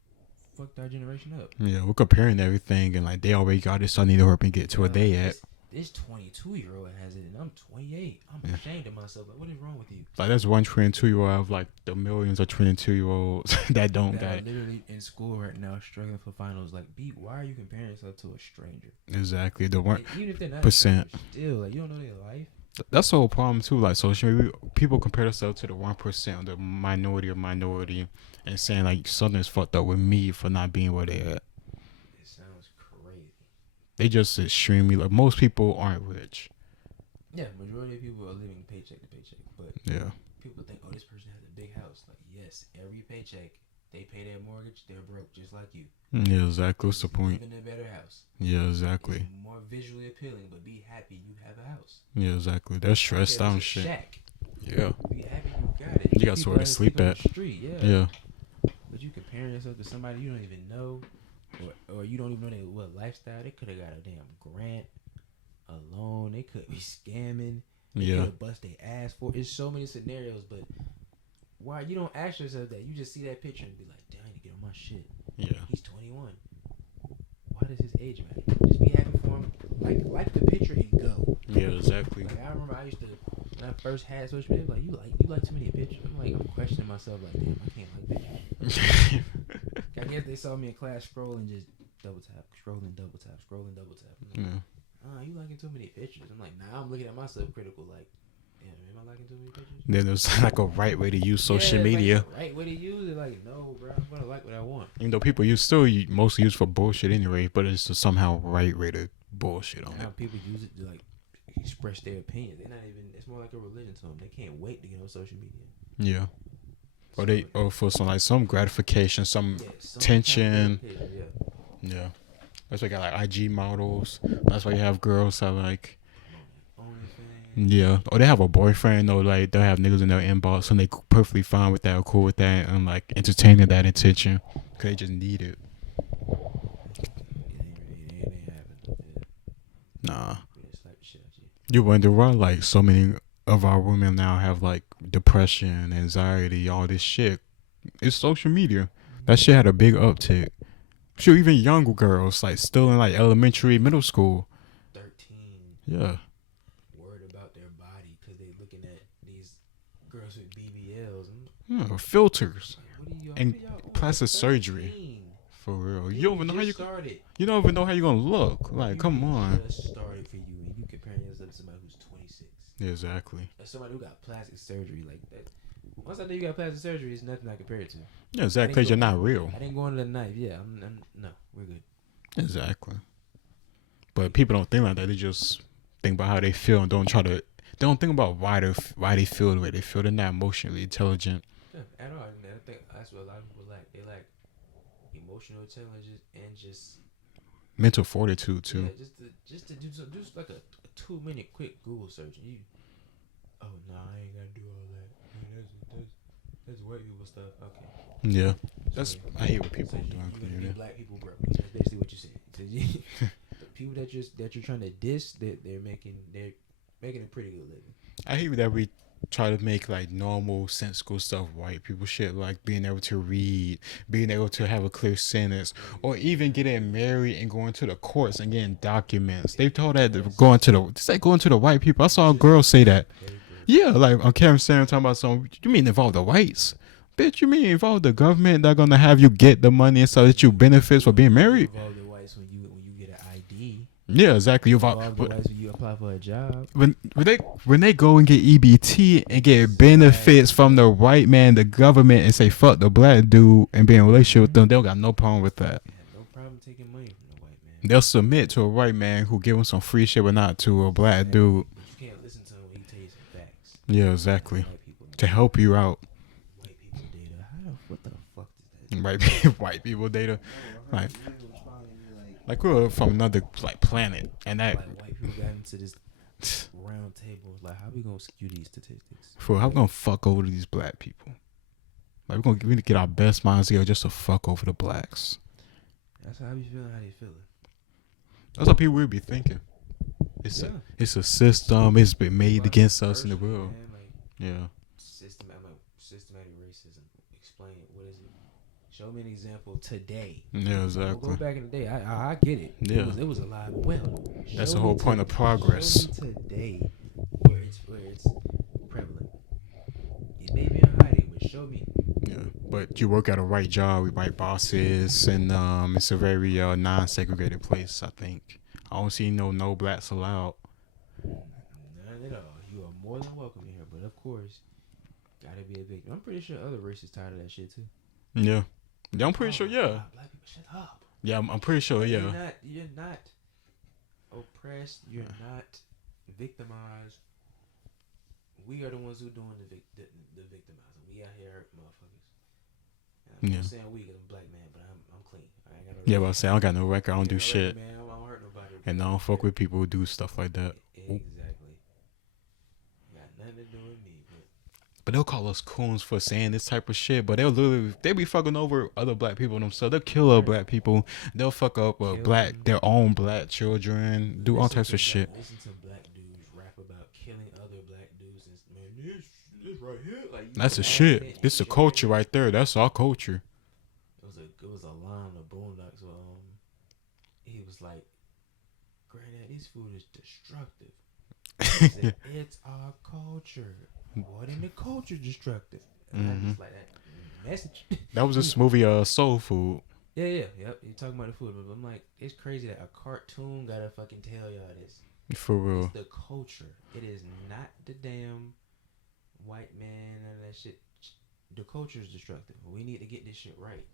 fucked our generation up. Yeah, we're comparing everything and like they already got it, so I need to hurry and get to where they at. This 22-year-old has it, and I'm 28. I'm ashamed of myself. Like, what is wrong with you? Like that's one 22-year-old out of like the millions of 22-year-olds that don't That got are it. literally in school right now, struggling for finals. Like, why are you comparing yourself to a stranger? Exactly, the one. Like, even if they're not percent. a stranger, still, like, you don't know their life. That's the whole problem too. Like social media, people compare themselves to the 1%, the minority of minority, and saying like something's fucked up with me for not being where they at. It sounds crazy. They just extremely like most people aren't rich. Yeah, majority of people are living paycheck to paycheck, but Yeah. people think, oh, this person has a big house. Like, yes, every paycheck, they pay their mortgage, they're broke just like you. Yeah, exactly. What's the point? Live in a better house. Yeah, exactly. It's more visually appealing, but be happy you have a house. Yeah, exactly. They're stressed out and shit. Shack. Yeah. Be happy you got it. You got People somewhere to out sleep on at. the street, yeah. Yeah. But you comparing yourself to somebody you don't even know, or you don't even know what lifestyle. They could have got a damn grant, a loan. They could be scamming. They Yeah. could have bust their ass for. It's so many scenarios, but why you don't ask yourself that? You just see that picture and be like, damn, I need to get on my shit. Yeah. He's 21. Why does his age matter? Just be happy for him. Like the picture and go. Yeah, exactly. Like, I remember I used to, when I first had social media, like you like too many pictures. I'm questioning myself like, damn, I can't like pictures. I guess they saw me in class scrolling, just double tap, scrolling, double tap, scrolling, double tap. I'm like, you liking too many pictures. I'm like, nah, I'm looking at myself critical, like, damn, am I liking too many pictures? Then there's like a right way to use social media. Like, right way to use it, like, no, bro, I'm gonna like what I want. Even though people mostly use for bullshit anyway, but it's just somehow right way to bullshit on How it. people use it to like express their opinion. They're not even. It's more like a religion to them. They can't wait to get on social media. Yeah. Or for some gratification, some tension. Yeah. That's why you got like IG models. That's why you have girls that like. Yeah. Or they have a boyfriend, or like they'll have niggas in their inbox and they perfectly fine with that, or cool with that, and like entertaining that intention because they just need it. Nah. You wonder why like so many of our women now have like depression, anxiety, all this shit. It's social media. That shit had a big uptick. Sure, even younger girls, like still in like elementary, middle school. 13. Yeah. Worried about their body because they looking at these girls with BBLs. Yeah, filters. Like, and plastic surgery. For real. You don't even know how you don't even know how you're gonna look. Like, come on. Just started for you, and you comparing yourself to somebody who's 26. Exactly. Or somebody who got plastic surgery like that. Once I know you got plastic surgery, it's nothing I compare it to. Yeah, exactly. Because you're not real. I didn't go under the knife. Yeah, no, we're good. Exactly. But people don't think like that. They just think about how they feel and don't think about why they feel the way they feel. They're not emotionally intelligent. Yeah, at all. And I think that's what a lot of people lack. They lack emotional intelligence and just mental fortitude too. Yeah, just to do like a 2-minute quick Google search. And I ain't gotta do all that. That's white people stuff. Okay. Yeah. I hate what people do. You're gonna black people broke. That's basically what you said. The people that you're trying to diss, they're making a pretty good living. I hate that we try to make like normal sensical stuff white people shit, like being able to read, being able to have a clear sentence, or even getting married and going to the courts and getting documents. They told that going to the white people. I saw a girl say that. Yeah, like on Karen Sanders talking about something. You mean involve the whites? Bitch, you mean involve the government that gonna have you get the money so that you benefits for being married? Involve the whites when you get an ID. Yeah, exactly. You involve the whites when you apply for a job. When they go and get EBT and get benefits from the white man, the government, and say fuck the black dude and be in a relationship with them, they don't got no problem with that. Yeah, no problem taking money from the white man. They'll submit to a white man who give them some free shit, but not to a black dude. But you can't listen to him when he tell you some facts. Yeah, exactly. To help you out. White people data. What the fuck is that? White people data. Like we're from another planet, and that. Like white people got into this round table. Like, how we gonna skew these statistics? For how we gonna fuck over these black people? Like we gonna get our best minds together just to fuck over the blacks. That's how you feeling. How they feeling? That's what people would be thinking. It's a system. It's been made against us in the world. Man, like, yeah. Systematic racism. Explain it. What is it? Show me an example today. Yeah, exactly. We'll go back in the day. I get it. Yeah. It was alive and well. That's the whole point of progress. Show me today where it's prevalent. It may be in hiding, but show me. Yeah, but you work at a white job with white bosses, and it's a very non-segregated place. I think I don't see no blacks allowed. None at all. You are more than welcome here, but of course, gotta be a victim. I'm pretty sure other races tired of that shit too. Yeah, I'm pretty sure. Yeah. God, black people, shut up. Yeah, I'm pretty sure. Yeah. You're not oppressed. You're not victimized. We are the ones who doing the victimizing. We out here hurting motherfuckers. I'm saying we, cause I'm a black man, but I'm clean. I ain't got no but I say I don't got no record. I don't do shit. Man, I don't hurt nobody. And I don't fuck with people who do stuff like that. Exactly. Got nothing to do with me. But they'll call us coons for saying this type of shit. But they be fucking over other black people themselves. They'll kill other black people. They'll fuck up their own black children. Do all types of shit. Listen to black dudes rap about killing other black dudes. And, man, this right here. Like, that's the shit. It's a culture right there. That's our culture. It was a line of Boondocks where he was like, "Granddad, this food is destructive." He said, it's our culture. What in the culture destructive? And I just like that message. That was this movie, Soul Food. Yep. You talking about the food, but I'm like, it's crazy that a cartoon gotta fucking tell y'all this. For It's real. the culture. It is not the damn white man and that shit. The culture is destructive. We need to get this shit right.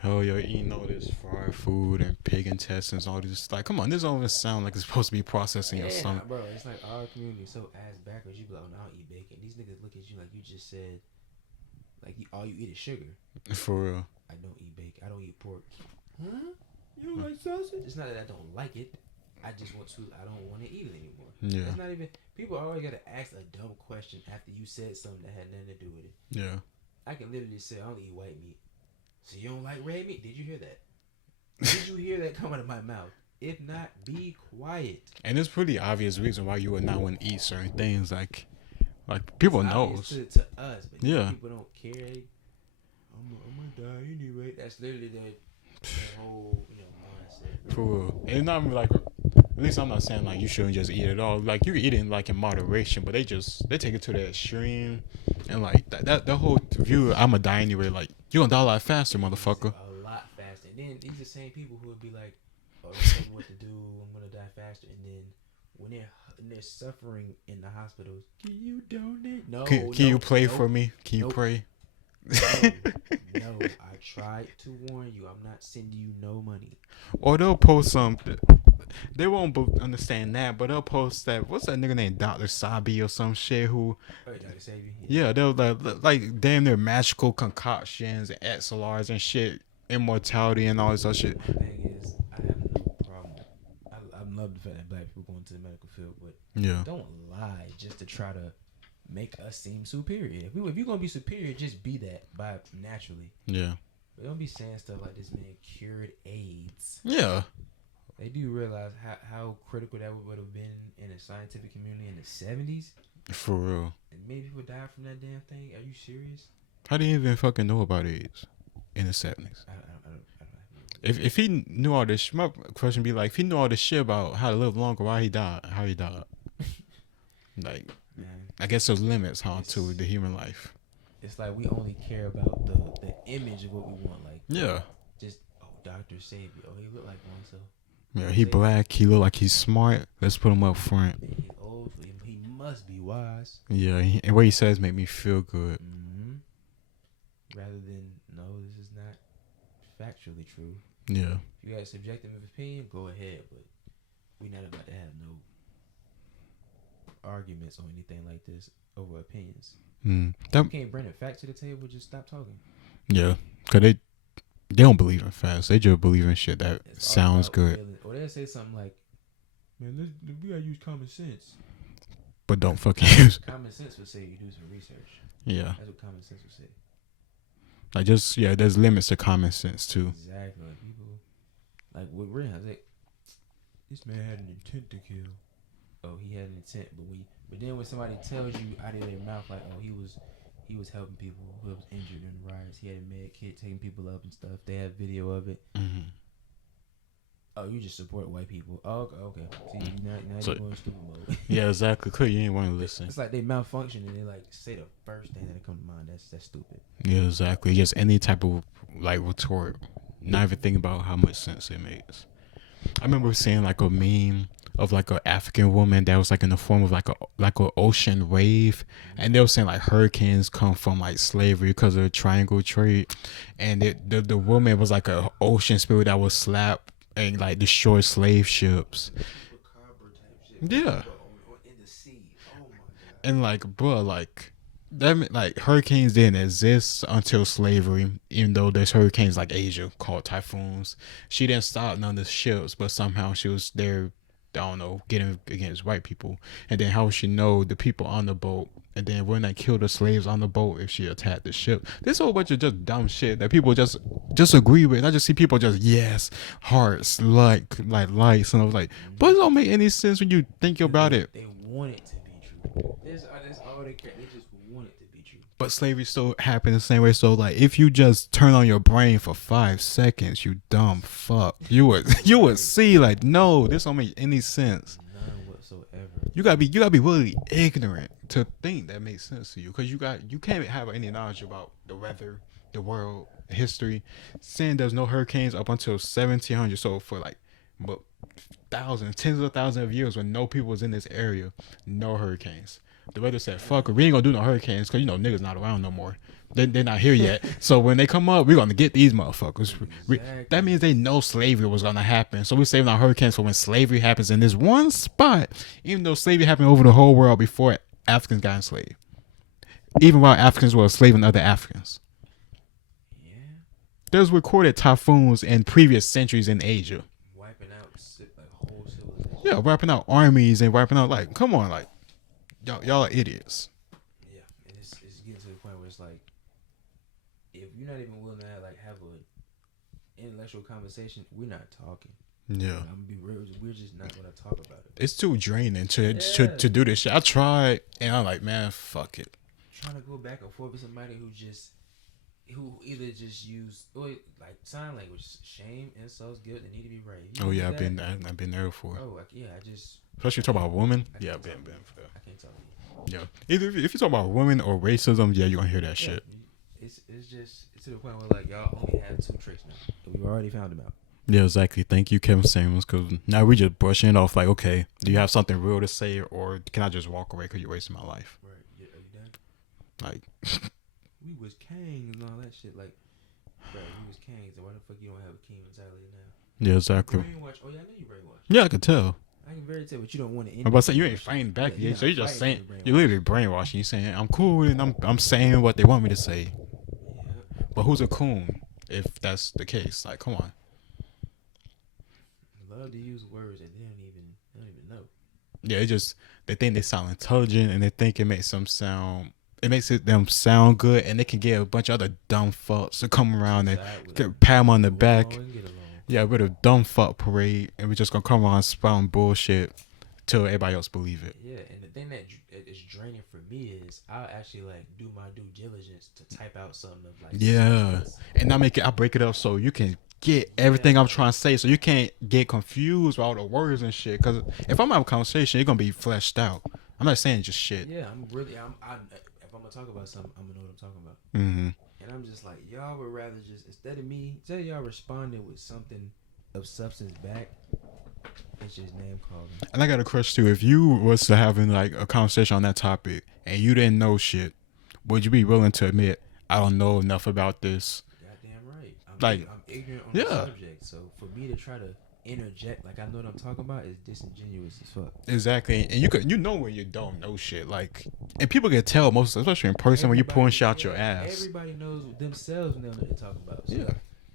Hell, you're eating all this fried food and pig intestines, all this. Like, come on, this don't even sound like it's supposed to be processing your Yeah, stomach. bro. It's like our community is so ass backwards. You be like, oh, no, I don't eat bacon. These niggas look at you like you just said, like all you eat is sugar. For real. I don't eat bacon. I don't eat pork. Huh? You don't like sausage? It's not that I don't like it. I just want to. I don't want to eat it anymore. Yeah. It's not even. People always gotta ask a dumb question after you said something that had nothing to do with it. Yeah. I can literally say I don't eat white meat. So you don't like red meat? Did you hear that? Did you hear that come out of my mouth? If not, be quiet. And it's pretty obvious reason why you would not want to eat certain things. Like people It's knows. to us, but Yeah. people don't care. I'm gonna die anyway. That's literally the whole mindset. For real. And it's not really like, at least I'm not saying like you shouldn't just eat it all. Like you can eat it like in moderation, but they take it to the extreme, and like that whole view. I'm gonna die anyway. Like you gonna die a lot faster, motherfucker. A lot faster. And then these are the same people who would be like, "Oh, tell me what to do. I'm gonna die faster." And then when they're suffering in the hospitals, can you donate? No. Can you pray for me? Can you pray? No, I tried to warn you. I'm not sending you no money. Or they'll post some. They won't understand that, but they'll post that. What's that nigga named Dr. Sabi or some shit? Who? Oh, Dr. Sabi. Yeah, they'll like damn near magical concoctions and XLRs and shit, immortality and all this other shit. The thing is, I have no problem. I love the fact that black people go into the medical field, but Yeah. don't lie just to try to make us seem superior. If you're gonna be superior, just be that by naturally. Yeah. But don't be saying stuff like this man cured AIDS. Yeah. They do realize how critical that would have been in the scientific community in the 70s. For real. And many people died from that damn thing. Are you serious? How do you even fucking know about AIDS in the 70s? I don't know. If he knew all this, my question be like, if he knew all this shit about how to live longer, why he died? How he died? Like, Man, I guess there's limits, huh, to the human life. it's like we only care about the image of what we want. Like, Yeah. just Dr. Sabi. Oh, he look like one, so Yeah, he black. He look like he's smart. Let's put him up front. man, he's old. So he must be wise. Yeah, and what he says make me feel good. Mm-hmm. Rather than no, this is not factually true. Yeah. If you got a subjective opinion, go ahead. But we're not about to have no arguments or anything like this over opinions. Mm. You can't bring a fact to the table. Just stop talking. Yeah, cause they don't believe in facts. They just believe in shit that It's sounds all about good, feeling. Or they'll say something like, "Man, we gotta use common sense." but don't fucking use. Common sense would say you do some research. Yeah, That's what common sense would say. like just there's limits to common sense too. Exactly. Like people, like with Rittenhouse, like this man had an intent to kill. Oh, he had an intent, but then when somebody tells you out of their mouth like, oh, he was helping people who was injured in the riots. He had a med kit taking people up and stuff. They have video of it. Mm-hmm. Oh, you just support white people. Oh, okay. See, now So- you're going stupid mode. Yeah, exactly. Clear, you ain't want to listen. It's like they malfunction and they like say the first thing that come to mind. That's stupid. Yeah, exactly. Just any type of like retort, not even think about how much sense it makes. I remember seeing like a meme of like an African woman that was like in the form of like a ocean wave, and they were saying like hurricanes come from like slavery because of the triangle trade, and the woman was like a ocean spirit that would slap and like destroy slave ships. Yeah. In the sea. Oh my god. And like, bro, like that, like hurricanes didn't exist until slavery. Even though there's hurricanes like Asia called typhoons, she didn't stop none of the ships, but somehow she was there. I don't know, getting against white people. And then how would she know the people on the boat? And then when they killed the slaves on the boat if she attacked the ship? This whole bunch of just dumb shit that people just agree with. I just see people just yes, hearts, like likes, and I was like, but it don't make any sense when you think about it. They want it to be true. That's all they care. They just want it to be true. But slavery still happened the same way. So like, if you just turn on your brain for 5 seconds, you dumb fuck, you would see like, no, this don't make any sense. None whatsoever. You gotta be really ignorant to think that makes sense to you, because you can't have any knowledge about the weather, the world history, saying there's no hurricanes up until 1700. So for like thousands, tens of thousands of years when no people was in this area, no hurricanes. The weather said, "Fuck it, we ain't gonna do no hurricanes because niggas not around no more. They're not here yet. So when they come up, we're gonna get these motherfuckers." Exactly. That means they know slavery was gonna happen. So we're saving our hurricanes for when slavery happens in this one spot. Even though slavery happened over the whole world before Africans got enslaved, even while Africans were enslaving other Africans. Yeah. There's recorded typhoons in previous centuries in Asia. Wiping out like whole civilization. Yeah, wiping out armies and wiping out like, come on, like y'all are idiots. Yeah, and it's getting to the point where it's like, if you're not even willing to have a intellectual conversation, we're not talking. Yeah, I'm gonna be real. We're just not gonna talk about it. It's too draining to do this shit. I tried, and I'm like, man, fuck it. Trying to go back and forth with somebody who either just use like sign language, shame, insults, guilt, they need to be right. Oh yeah, I've been there before. Oh yeah, I just. Especially talk about women. Yeah, I've been. I can't talk to you. Yeah, either if you talk about women or racism, yeah, you're gonna hear that shit. It's to the point where like y'all only have two tricks now. We've already found them out. Yeah, exactly. Thank you, Kevin Samuels, because now we just brushing it off like, okay, do you have something real to say, or can I just walk away because you're wasting my life? Right. Yeah, are you done? Like, we was kings and all that shit. Like, bro, we was kings, and why the fuck you don't have a king mentality now? Yeah, exactly. Brainwash. Oh yeah, I know you brainwash. Yeah, I could tell. I can very tell, but you don't want to. I'm about to say you ain't fighting back yet, so you just saying you're literally brainwashing. You saying I'm cool and I'm saying what they want me to say. Yeah. But who's a coon if that's the case? Like, come on. Love to use words and they don't even know. Yeah, it just they think they sound intelligent and they think it makes them sound sound good, and they can get a bunch of other dumb fucks to come around and pat them on the back. Yeah, with a dumb fuck parade, and we're just gonna come around spouting bullshit till everybody else believe it. Yeah, and the thing that is draining for me is I'll actually like do my due diligence to type out something of like. Yeah, and I break it up so you can get everything I'm trying to say, so you can't get confused with all the words and shit. Because if I'm having a conversation, it's gonna be fleshed out. I'm not saying just shit. Yeah, if I'm gonna talk about something, I'm gonna know what I'm talking about. Mm-hmm. And I'm just like, y'all would rather just instead of y'all responding with something of substance back, it's just name calling. And I got a question too. If you was to having like a conversation on that topic and you didn't know shit, would you be willing to admit I don't know enough about this? Goddamn right. I'm ignorant on the subject, so for me to try to interject like I know what I'm talking about is disingenuous as fuck. Exactly, and you know when you don't know shit, like, and people can tell most, especially in person, when you're pouring shit out your ass. Everybody knows themselves when they're talking about. So yeah,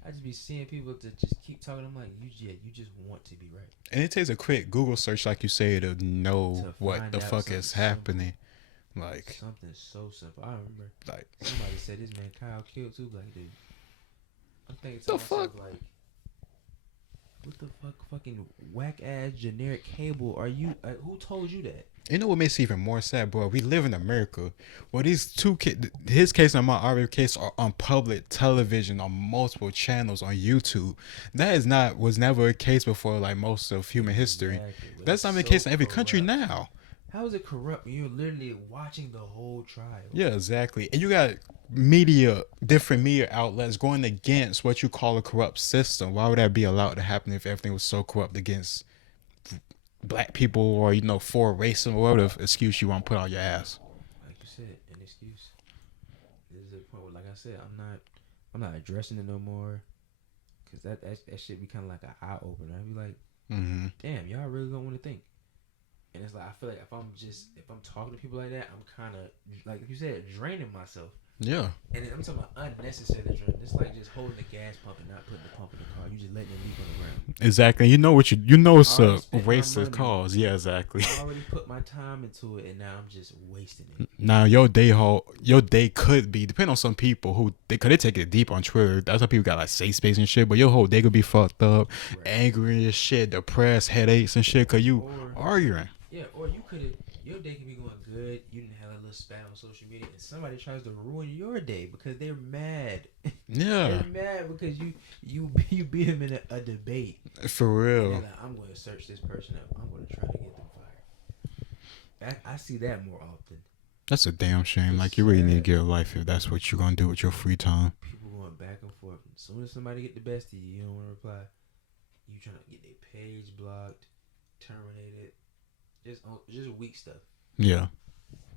I just be seeing people to just keep talking. I'm like, you just want to be right. And it takes a quick Google search, like you say, to know what the fuck is happening. Like something so simple. I remember like somebody said this man Kyle killed two black dudes. I'm thinking to myself like, what the fuck, fucking whack ass generic cable are you? Who told you that? You know what makes it even more sad, bro? We live in America. Well, these two kids, his case and my other case, are on public television on multiple channels on YouTube. That was never a case before, like most of human history. Exactly. That's not the case in every country now. How is it corrupt when you're literally watching the whole trial? Yeah, exactly. And you got different media outlets going against what you call a corrupt system. Why would that be allowed to happen if everything was so corrupt against black people or, for racism or whatever excuse you want to put on your ass? Like you said, an excuse. This is a point where, like I said, I'm not addressing it no more. Because that shit be kind of like an eye opener. I'd be like, damn, y'all really don't want to think. And it's like, I feel like if I'm talking to people like that, I'm kind of, like you said, draining myself. Yeah. And then I'm talking about unnecessary drain. It's like just holding the gas pump and not putting the pump in the car. You just letting it leak on the ground. Exactly. It's a racist cause. Yeah, exactly. I already put my time into it, and now I'm just wasting it. Now your day could be, depending on some people who they take it deep on Twitter. That's how people got like safe space and shit. But your whole day could be fucked up, angry as shit, depressed, headaches and shit. Cause you arguing. Yeah, or your day can be going good. You didn't have a little spat on social media, and somebody tries to ruin your day because they're mad. Yeah, they're mad because you beat them in a debate. For real. Like, I'm going to search this person up. I'm going to try to get them fired. I see that more often. That's a damn shame. Like, you really need to get a life if that's what you're gonna do with your free time. People back and forth. As soon as somebody get the best of you, you don't want to reply. You trying to get their page blocked, terminated, just weak stuff. Yeah.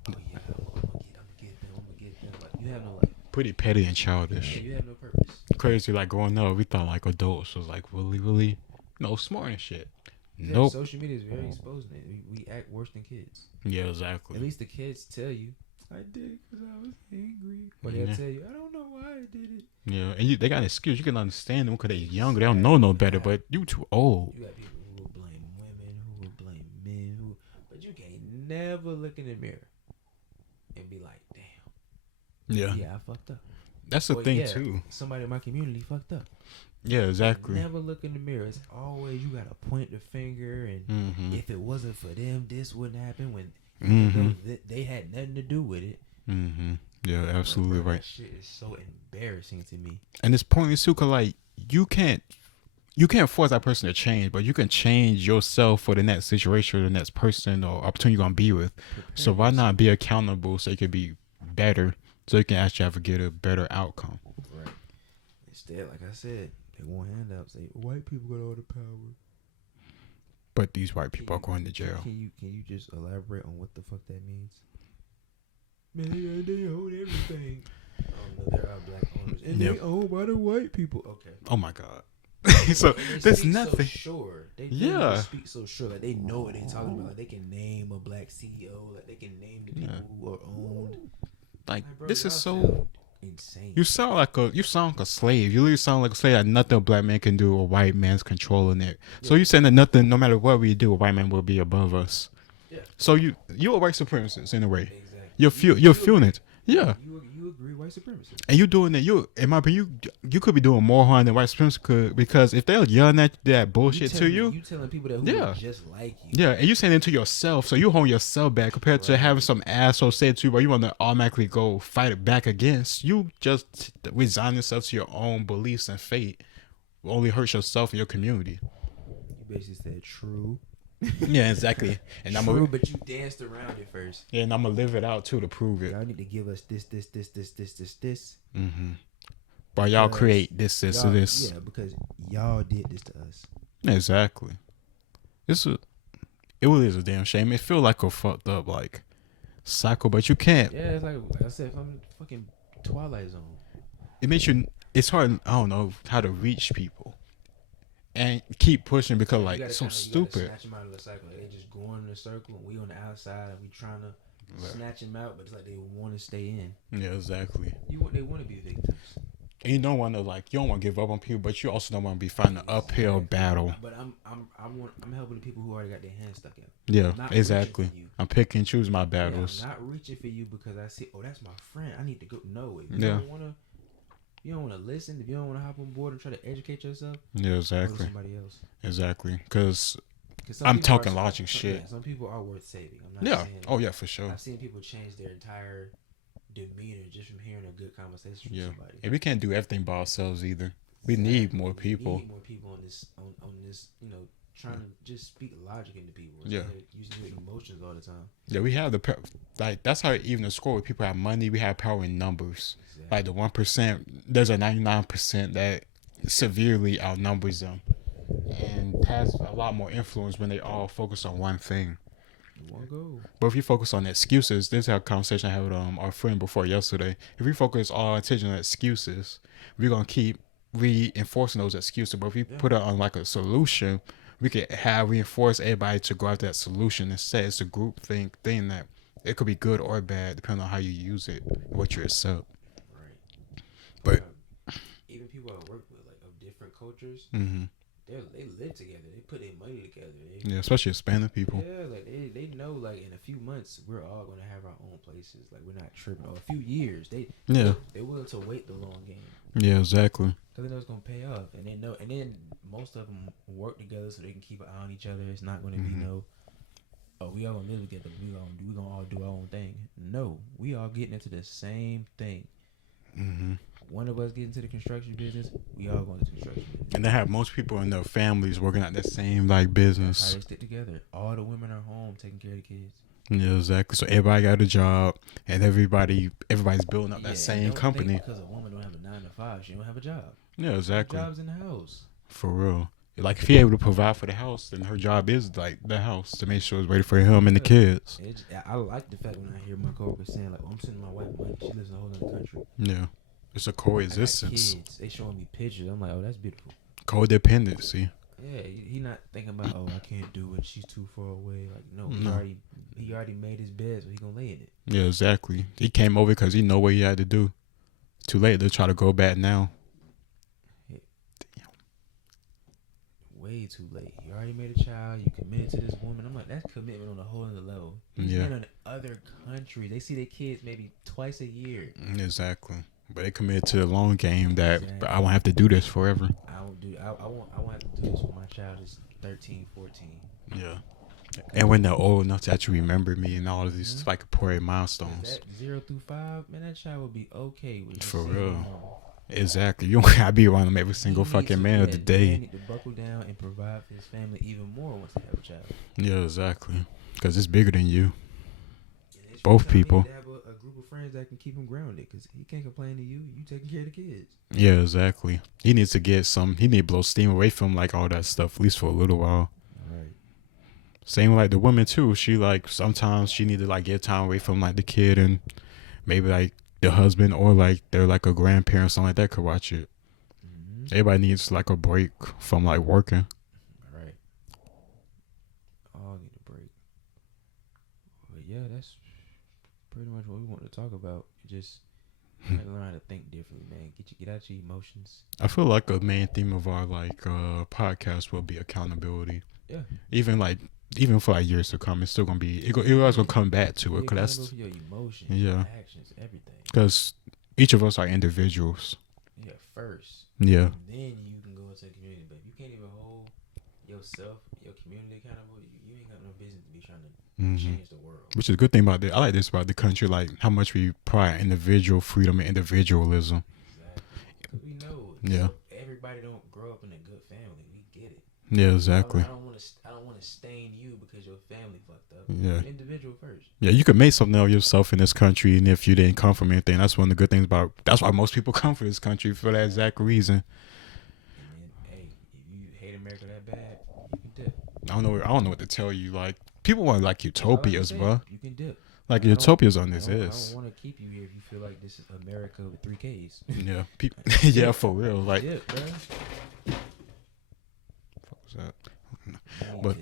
Oh yeah, I'm gonna get them. Like, you have no life. Pretty petty and childish. Yeah, you have no purpose. Crazy, like growing up, we thought like adults was like really, smart and shit. Yeah, Nope. social media is very exposing. We act worse than kids. Yeah, exactly. At least the kids tell you, I did it because I was angry. Or they'll tell you, I don't know why I did it. Yeah, and they got an excuse. You can understand them because they're younger. They don't know no better, but you too old. You got people who will blame women, who will blame men, but you can't never look in the mirror and be like, damn. Yeah, I fucked up. That's the thing, too. Somebody in my community fucked up. Yeah, exactly. Never look in the mirror. It's always you gotta point the finger, and if it wasn't for them, this wouldn't happen. When they had nothing to do with it. Yeah, absolutely right. That shit is so embarrassing to me. And it's pointless too, cause like you can't force that person to change, but you can change yourself for the next situation or the next person or opportunity you're gonna be with. So why not be accountable so you can be better, so you can actually get a better outcome. Right. Instead, like I said, they want handouts. Say white people got all the power. But these white people are going to jail. Can you just elaborate on what the fuck that means? Man, they own everything. No, there are black owners, and they owned by the white people. Okay. Oh my God. So there's nothing. So sure. They speak so sure. Like they know what they're talking about. Like they can name a black CEO. Like they can name the people who are owned. Like bro, this is so insane. You sound like a slave. You literally sound like a slave that nothing a black man can do, a white man's controlling it. Yeah. So you saying that nothing, no matter what we do, a white man will be above us. Yeah. So you're a white supremacist in a way. Exactly. You're feeling it. Yeah. You agree, white supremacy. And you doing that. In my opinion, you could be doing more harm than white supremacists could, because if they're yelling at that bullshit to you, you telling people that who are just like you. Yeah, and you saying it to yourself, so you hold yourself back compared to having some asshole say it to you, where you want to automatically go fight it back against. You just resign yourself to your own beliefs and fate. Will only hurt yourself and your community. You basically said true. Yeah, exactly. And true, but you danced around it first. Yeah, and I'm gonna live it out too to prove it. Y'all need to give us this. But y'all create this. Yeah, because y'all did this to us. Exactly. It really is a damn shame. It feel like a fucked up like cycle, but you can't. Yeah, it's like I said, I'm fucking Twilight Zone. It makes you. It's hard. I don't know how to reach people. And keep pushing because like so stupid. Snatch them out of the cycle. They just going in a circle, and we on the outside. We trying to snatch them out, but it's like they want to stay in. Yeah, exactly. They want to be victims. And you don't want to you don't want to give up on people, but you also don't want to be fighting an uphill battle. But I'm helping the people who already got their hands stuck out. Yeah, exactly. I'm picking and choose my battles. Yeah, I'm not reaching for you because I see, oh, that's my friend. I need to go. No, if you don't want to listen, if you don't want to hop on board and try to educate yourself, yeah, exactly. Go to somebody else. Exactly, because I'm talking logic shit. Yeah, some people are worth saving. I'm not saying. Oh yeah, for sure. I've seen people change their entire demeanor just from hearing a good conversation from somebody. And we can't do everything by ourselves either. We need more people. We need more people on this, trying to just speak logic into people. Yeah. Using your emotions all the time. Yeah, we have that's how even the score where people have money, we have power in numbers. Exactly. Like the 1%, there's a 99% that severely outnumbers them and has a lot more influence when they all focus on one thing. One goal. But if you focus on excuses, this is a conversation I had with our friend before yesterday. If we focus all our attention on excuses, we're gonna keep reinforcing those excuses. But if we put it on like a solution, we could reinforce everybody to go after that solution instead. It's a group thing that it could be good or bad depending on how you use it, what you accept. Right. But even people I work with, like of different cultures, they live together. They put their money together. Especially Hispanic people. Yeah, like they know, like in a few months we're all gonna have our own places. Like we're not tripping. Or a few years, they're willing to wait the long game. Yeah, exactly. Because they know it's gonna pay off, and they know, and then most of them work together so they can keep an eye on each other. It's not gonna be we all gonna live together. We gonna all do our own thing. No, we all getting into the same thing. One of us get into the construction business, we all going to the construction business. And they have most people in their families working at the same like business. That's how they stick together. All the women are home taking care of the kids. Yeah, exactly. So everybody got a job, and everybody's building up Yeah, that and same don't think company. because a woman don't have a 9 to 5, she don't have a job. Yeah, Her exactly. job's in the house. For real. Like if he able to provide for the house, then her job is like the house to make sure it's ready for him and the Yeah. kids. I like the fact when I hear my coworkers saying like, "Oh, I'm sending my wife money. She lives in a whole other country. Yeah, it's a I got coexistence, kids. They showing me pictures. I'm like, oh, that's beautiful. codependency. Yeah, he not thinking about, oh, I can't do it. She's too far away. Like, no, No. he already made his bed, so he gonna lay in it. Yeah, exactly. He came over because he know what he had to do. Too late to try to go back now. Way too late. You already made a child. You committed to this woman. I'm like, that's commitment on a whole other level. These Yeah. men in other countries, they see their kids maybe twice a year. Exactly. But they committed to the long game that Exactly. I won't have to do this forever. I won't have to do this when my child is 13, 14. Yeah. And when they're old enough to actually remember me and all of these like important milestones. That 0 through 5, man, that child will be okay with For seeing real. mom. Exactly. You don't gotta be around them every single fucking man of the day. Need to buckle down and provide for his family even more once they have a child. Yeah, exactly. Because it's bigger than you. And Both people. Need to have a group of friends that can keep him grounded, because he can't complain to you. You taking care of the kids. Yeah, exactly. He needs to get some. He need to blow steam away from like all that stuff, at least for a little while. Right. Same with like the woman too. She like sometimes she need to like get time away from like the kid and maybe like the husband or like they're like a grandparent or something like that could watch it. Mm-hmm. Everybody needs like a break from like working. Right. All need a break. But yeah, that's pretty much what we want to talk about. Just learn how to think differently, man. Get out your emotions. I feel like a main theme of our like podcast will be accountability. Yeah. Even for like years to come, it's still gonna be. It always gonna come back to it. Be Cause accountable that's for your emotions, yeah. your actions, everything. Because each of us are individuals. Yeah, first. Yeah. And then you can go into the community, but if you can't even hold yourself, your community accountable, you ain't got no business to be trying to change the world. Which is a good thing about it. I like this about the country, like how much we pride individual freedom and individualism. Exactly. Because we know. Yeah. So everybody don't grow up in a good family. We get it. Yeah, exactly. I don't want to stain you because your family fucked up. Yeah. You're an individual first. Yeah, you could make something of yourself in this country, and if you didn't come from anything, that's one of the good things about. That's why most people come from this country for that exact reason. And then, hey, if you hate America that bad, you can dip. I don't know what to tell you. Like people want like utopias, bro. You can dip. Like utopias on this I is. don't want to keep you here if you feel like this is America with 3 Ks. Yeah, yeah, for real. Like, dip, bro. What was that? But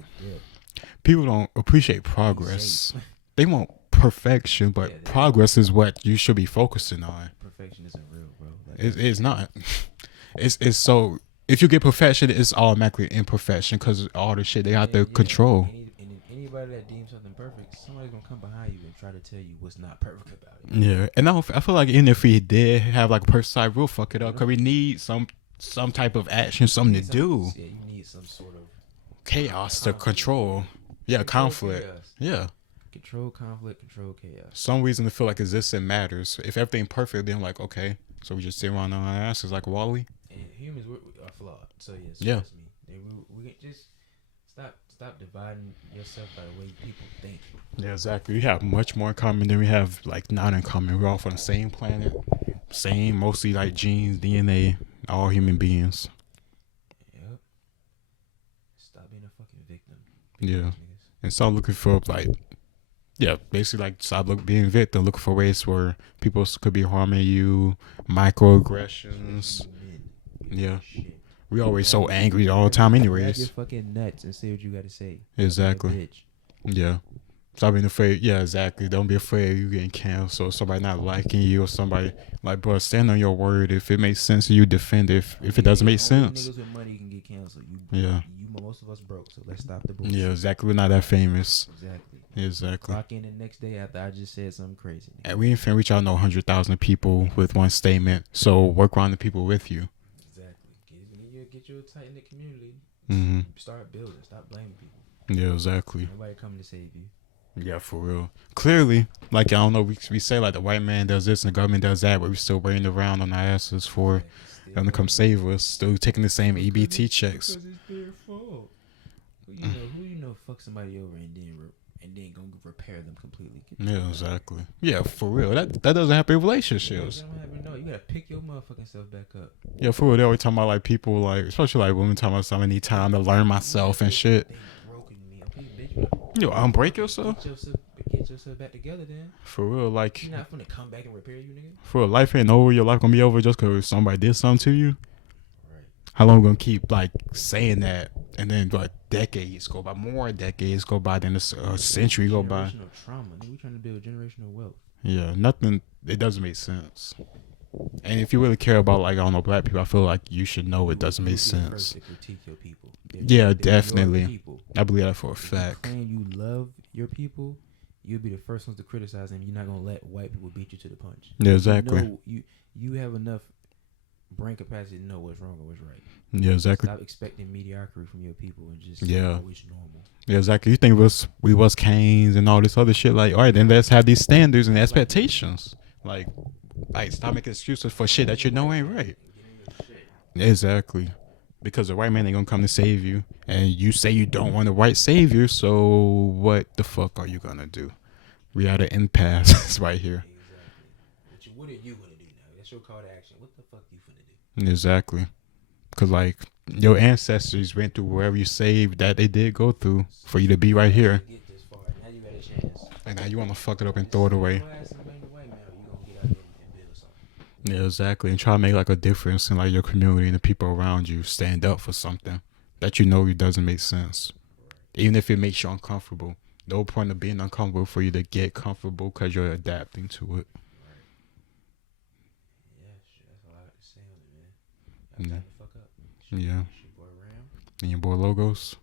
people don't appreciate progress. They want perfection, but progress is what you should be focusing on. Perfection isn't real, bro. It's not. It's so if you get perfection, it's automatically imperfection because all the shit they have to control. And anybody that deems something perfect, somebody's gonna come behind you and try to tell you what's not perfect about it. Yeah, and I feel like even if we did have like a perfect side, we'll fuck it up because we need some type of action, something to do. Yeah, you need some sort of chaos to control. Yeah, conflict. Chaos. Yeah. Control conflict, control chaos. Some reason to feel like existence matters. If everything perfect, then like okay, so we just sit around on our asses like Wally. And humans are flawed, so yes, yeah. Trust me. We just stop dividing yourself by the way people think. Yeah, exactly. We have much more in common than we have like not in common. We're all from the same planet, same mostly like genes, DNA, all human beings. Yep. Stop being a fucking victim. Yeah, and start looking for like. Yeah, basically like stop being victim, looking for ways where people could be harming you, microaggressions. Yeah, we always so angry all the time, anyways. Grab your fucking nuts and say what you got to say. Exactly. Yeah. Stop being afraid. Yeah, exactly. Don't be afraid of you getting canceled. Somebody not liking you or somebody like, bro, stand on your word. If it makes sense, you defend it. If it doesn't make sense. Niggas with money can get canceled. Most of us broke, so let's stop the bullshit. Yeah, exactly. We're not that famous. Exactly. Clock in the next day after I just said something crazy. And we ain't finna reach out no 100,000 people with one statement. So work around the people with you. Exactly. Get you a tight knit community. Mm-hmm. Start building. Stop blaming people. Yeah, exactly. Nobody coming to save you. Yeah, for real. Clearly, like I don't know, we say like the white man does this and the government does that, but we still waiting around on our asses for them to come save us. Still taking the same EBT checks. Because it's their fault. Who you know fuck somebody over and then and then gonna repair them completely. Yeah, exactly. Yeah, for real. That doesn't happen in Yeah, relationships. that don't happen. No, you gotta pick your motherfucking self back up. Yeah, for real. They always talking about like people like, especially like women talking about so I need time to learn myself and shit. They broken me. Okay, bitch. Yo, unbreak yourself. Get yourself back together, then. For real, like. You're not finna come back and repair you, nigga. For real, life ain't over. Your life gonna be over just because somebody did something to you. Right. How long gonna keep like saying that, and then like decades go by, more decades go by, then a century go by. Generational trauma. Nigga, we trying to build generational wealth. Yeah, nothing. It doesn't make sense. And if you really care about like I don't know black people, I feel like you should know it doesn't make sense. To critique your people. Yeah, definitely. I believe that for a fact. If you claim you love your people, you'll be the first ones to criticize them. You're not gonna let white people beat you to the punch. Yeah, exactly. You have enough brain capacity to know what's wrong and what's right. Yeah, exactly. Stop expecting mediocrity from your people and just always normal. Yeah, exactly. You think we was Canes and all this other shit? Like, all right, then let's have these standards and expectations. Like stop making excuses for shit that you know ain't right. Exactly. Because the white man ain't gonna come to save you, and you say you don't want a white savior, so what the fuck are you gonna do? We at an impasse right here. Exactly. What are you gonna do now? That's your call to action. What the fuck you finna do? Exactly. Cause like your ancestors went through wherever you saved that they did go through for you to be right here. Get this far. Now you got a chance. And now you wanna fuck it up and throw it away. Yeah, exactly. And try to make like a difference in like your community and the people around you. Stand up for something that you know it doesn't make sense. Even if it makes you uncomfortable. No point of being uncomfortable for you to get comfortable because you're adapting to it. Right. Yeah, shit, that's all I got to say on it, man. Yeah. Fuck up. Yeah. Your boy Ram. And your boy Logos.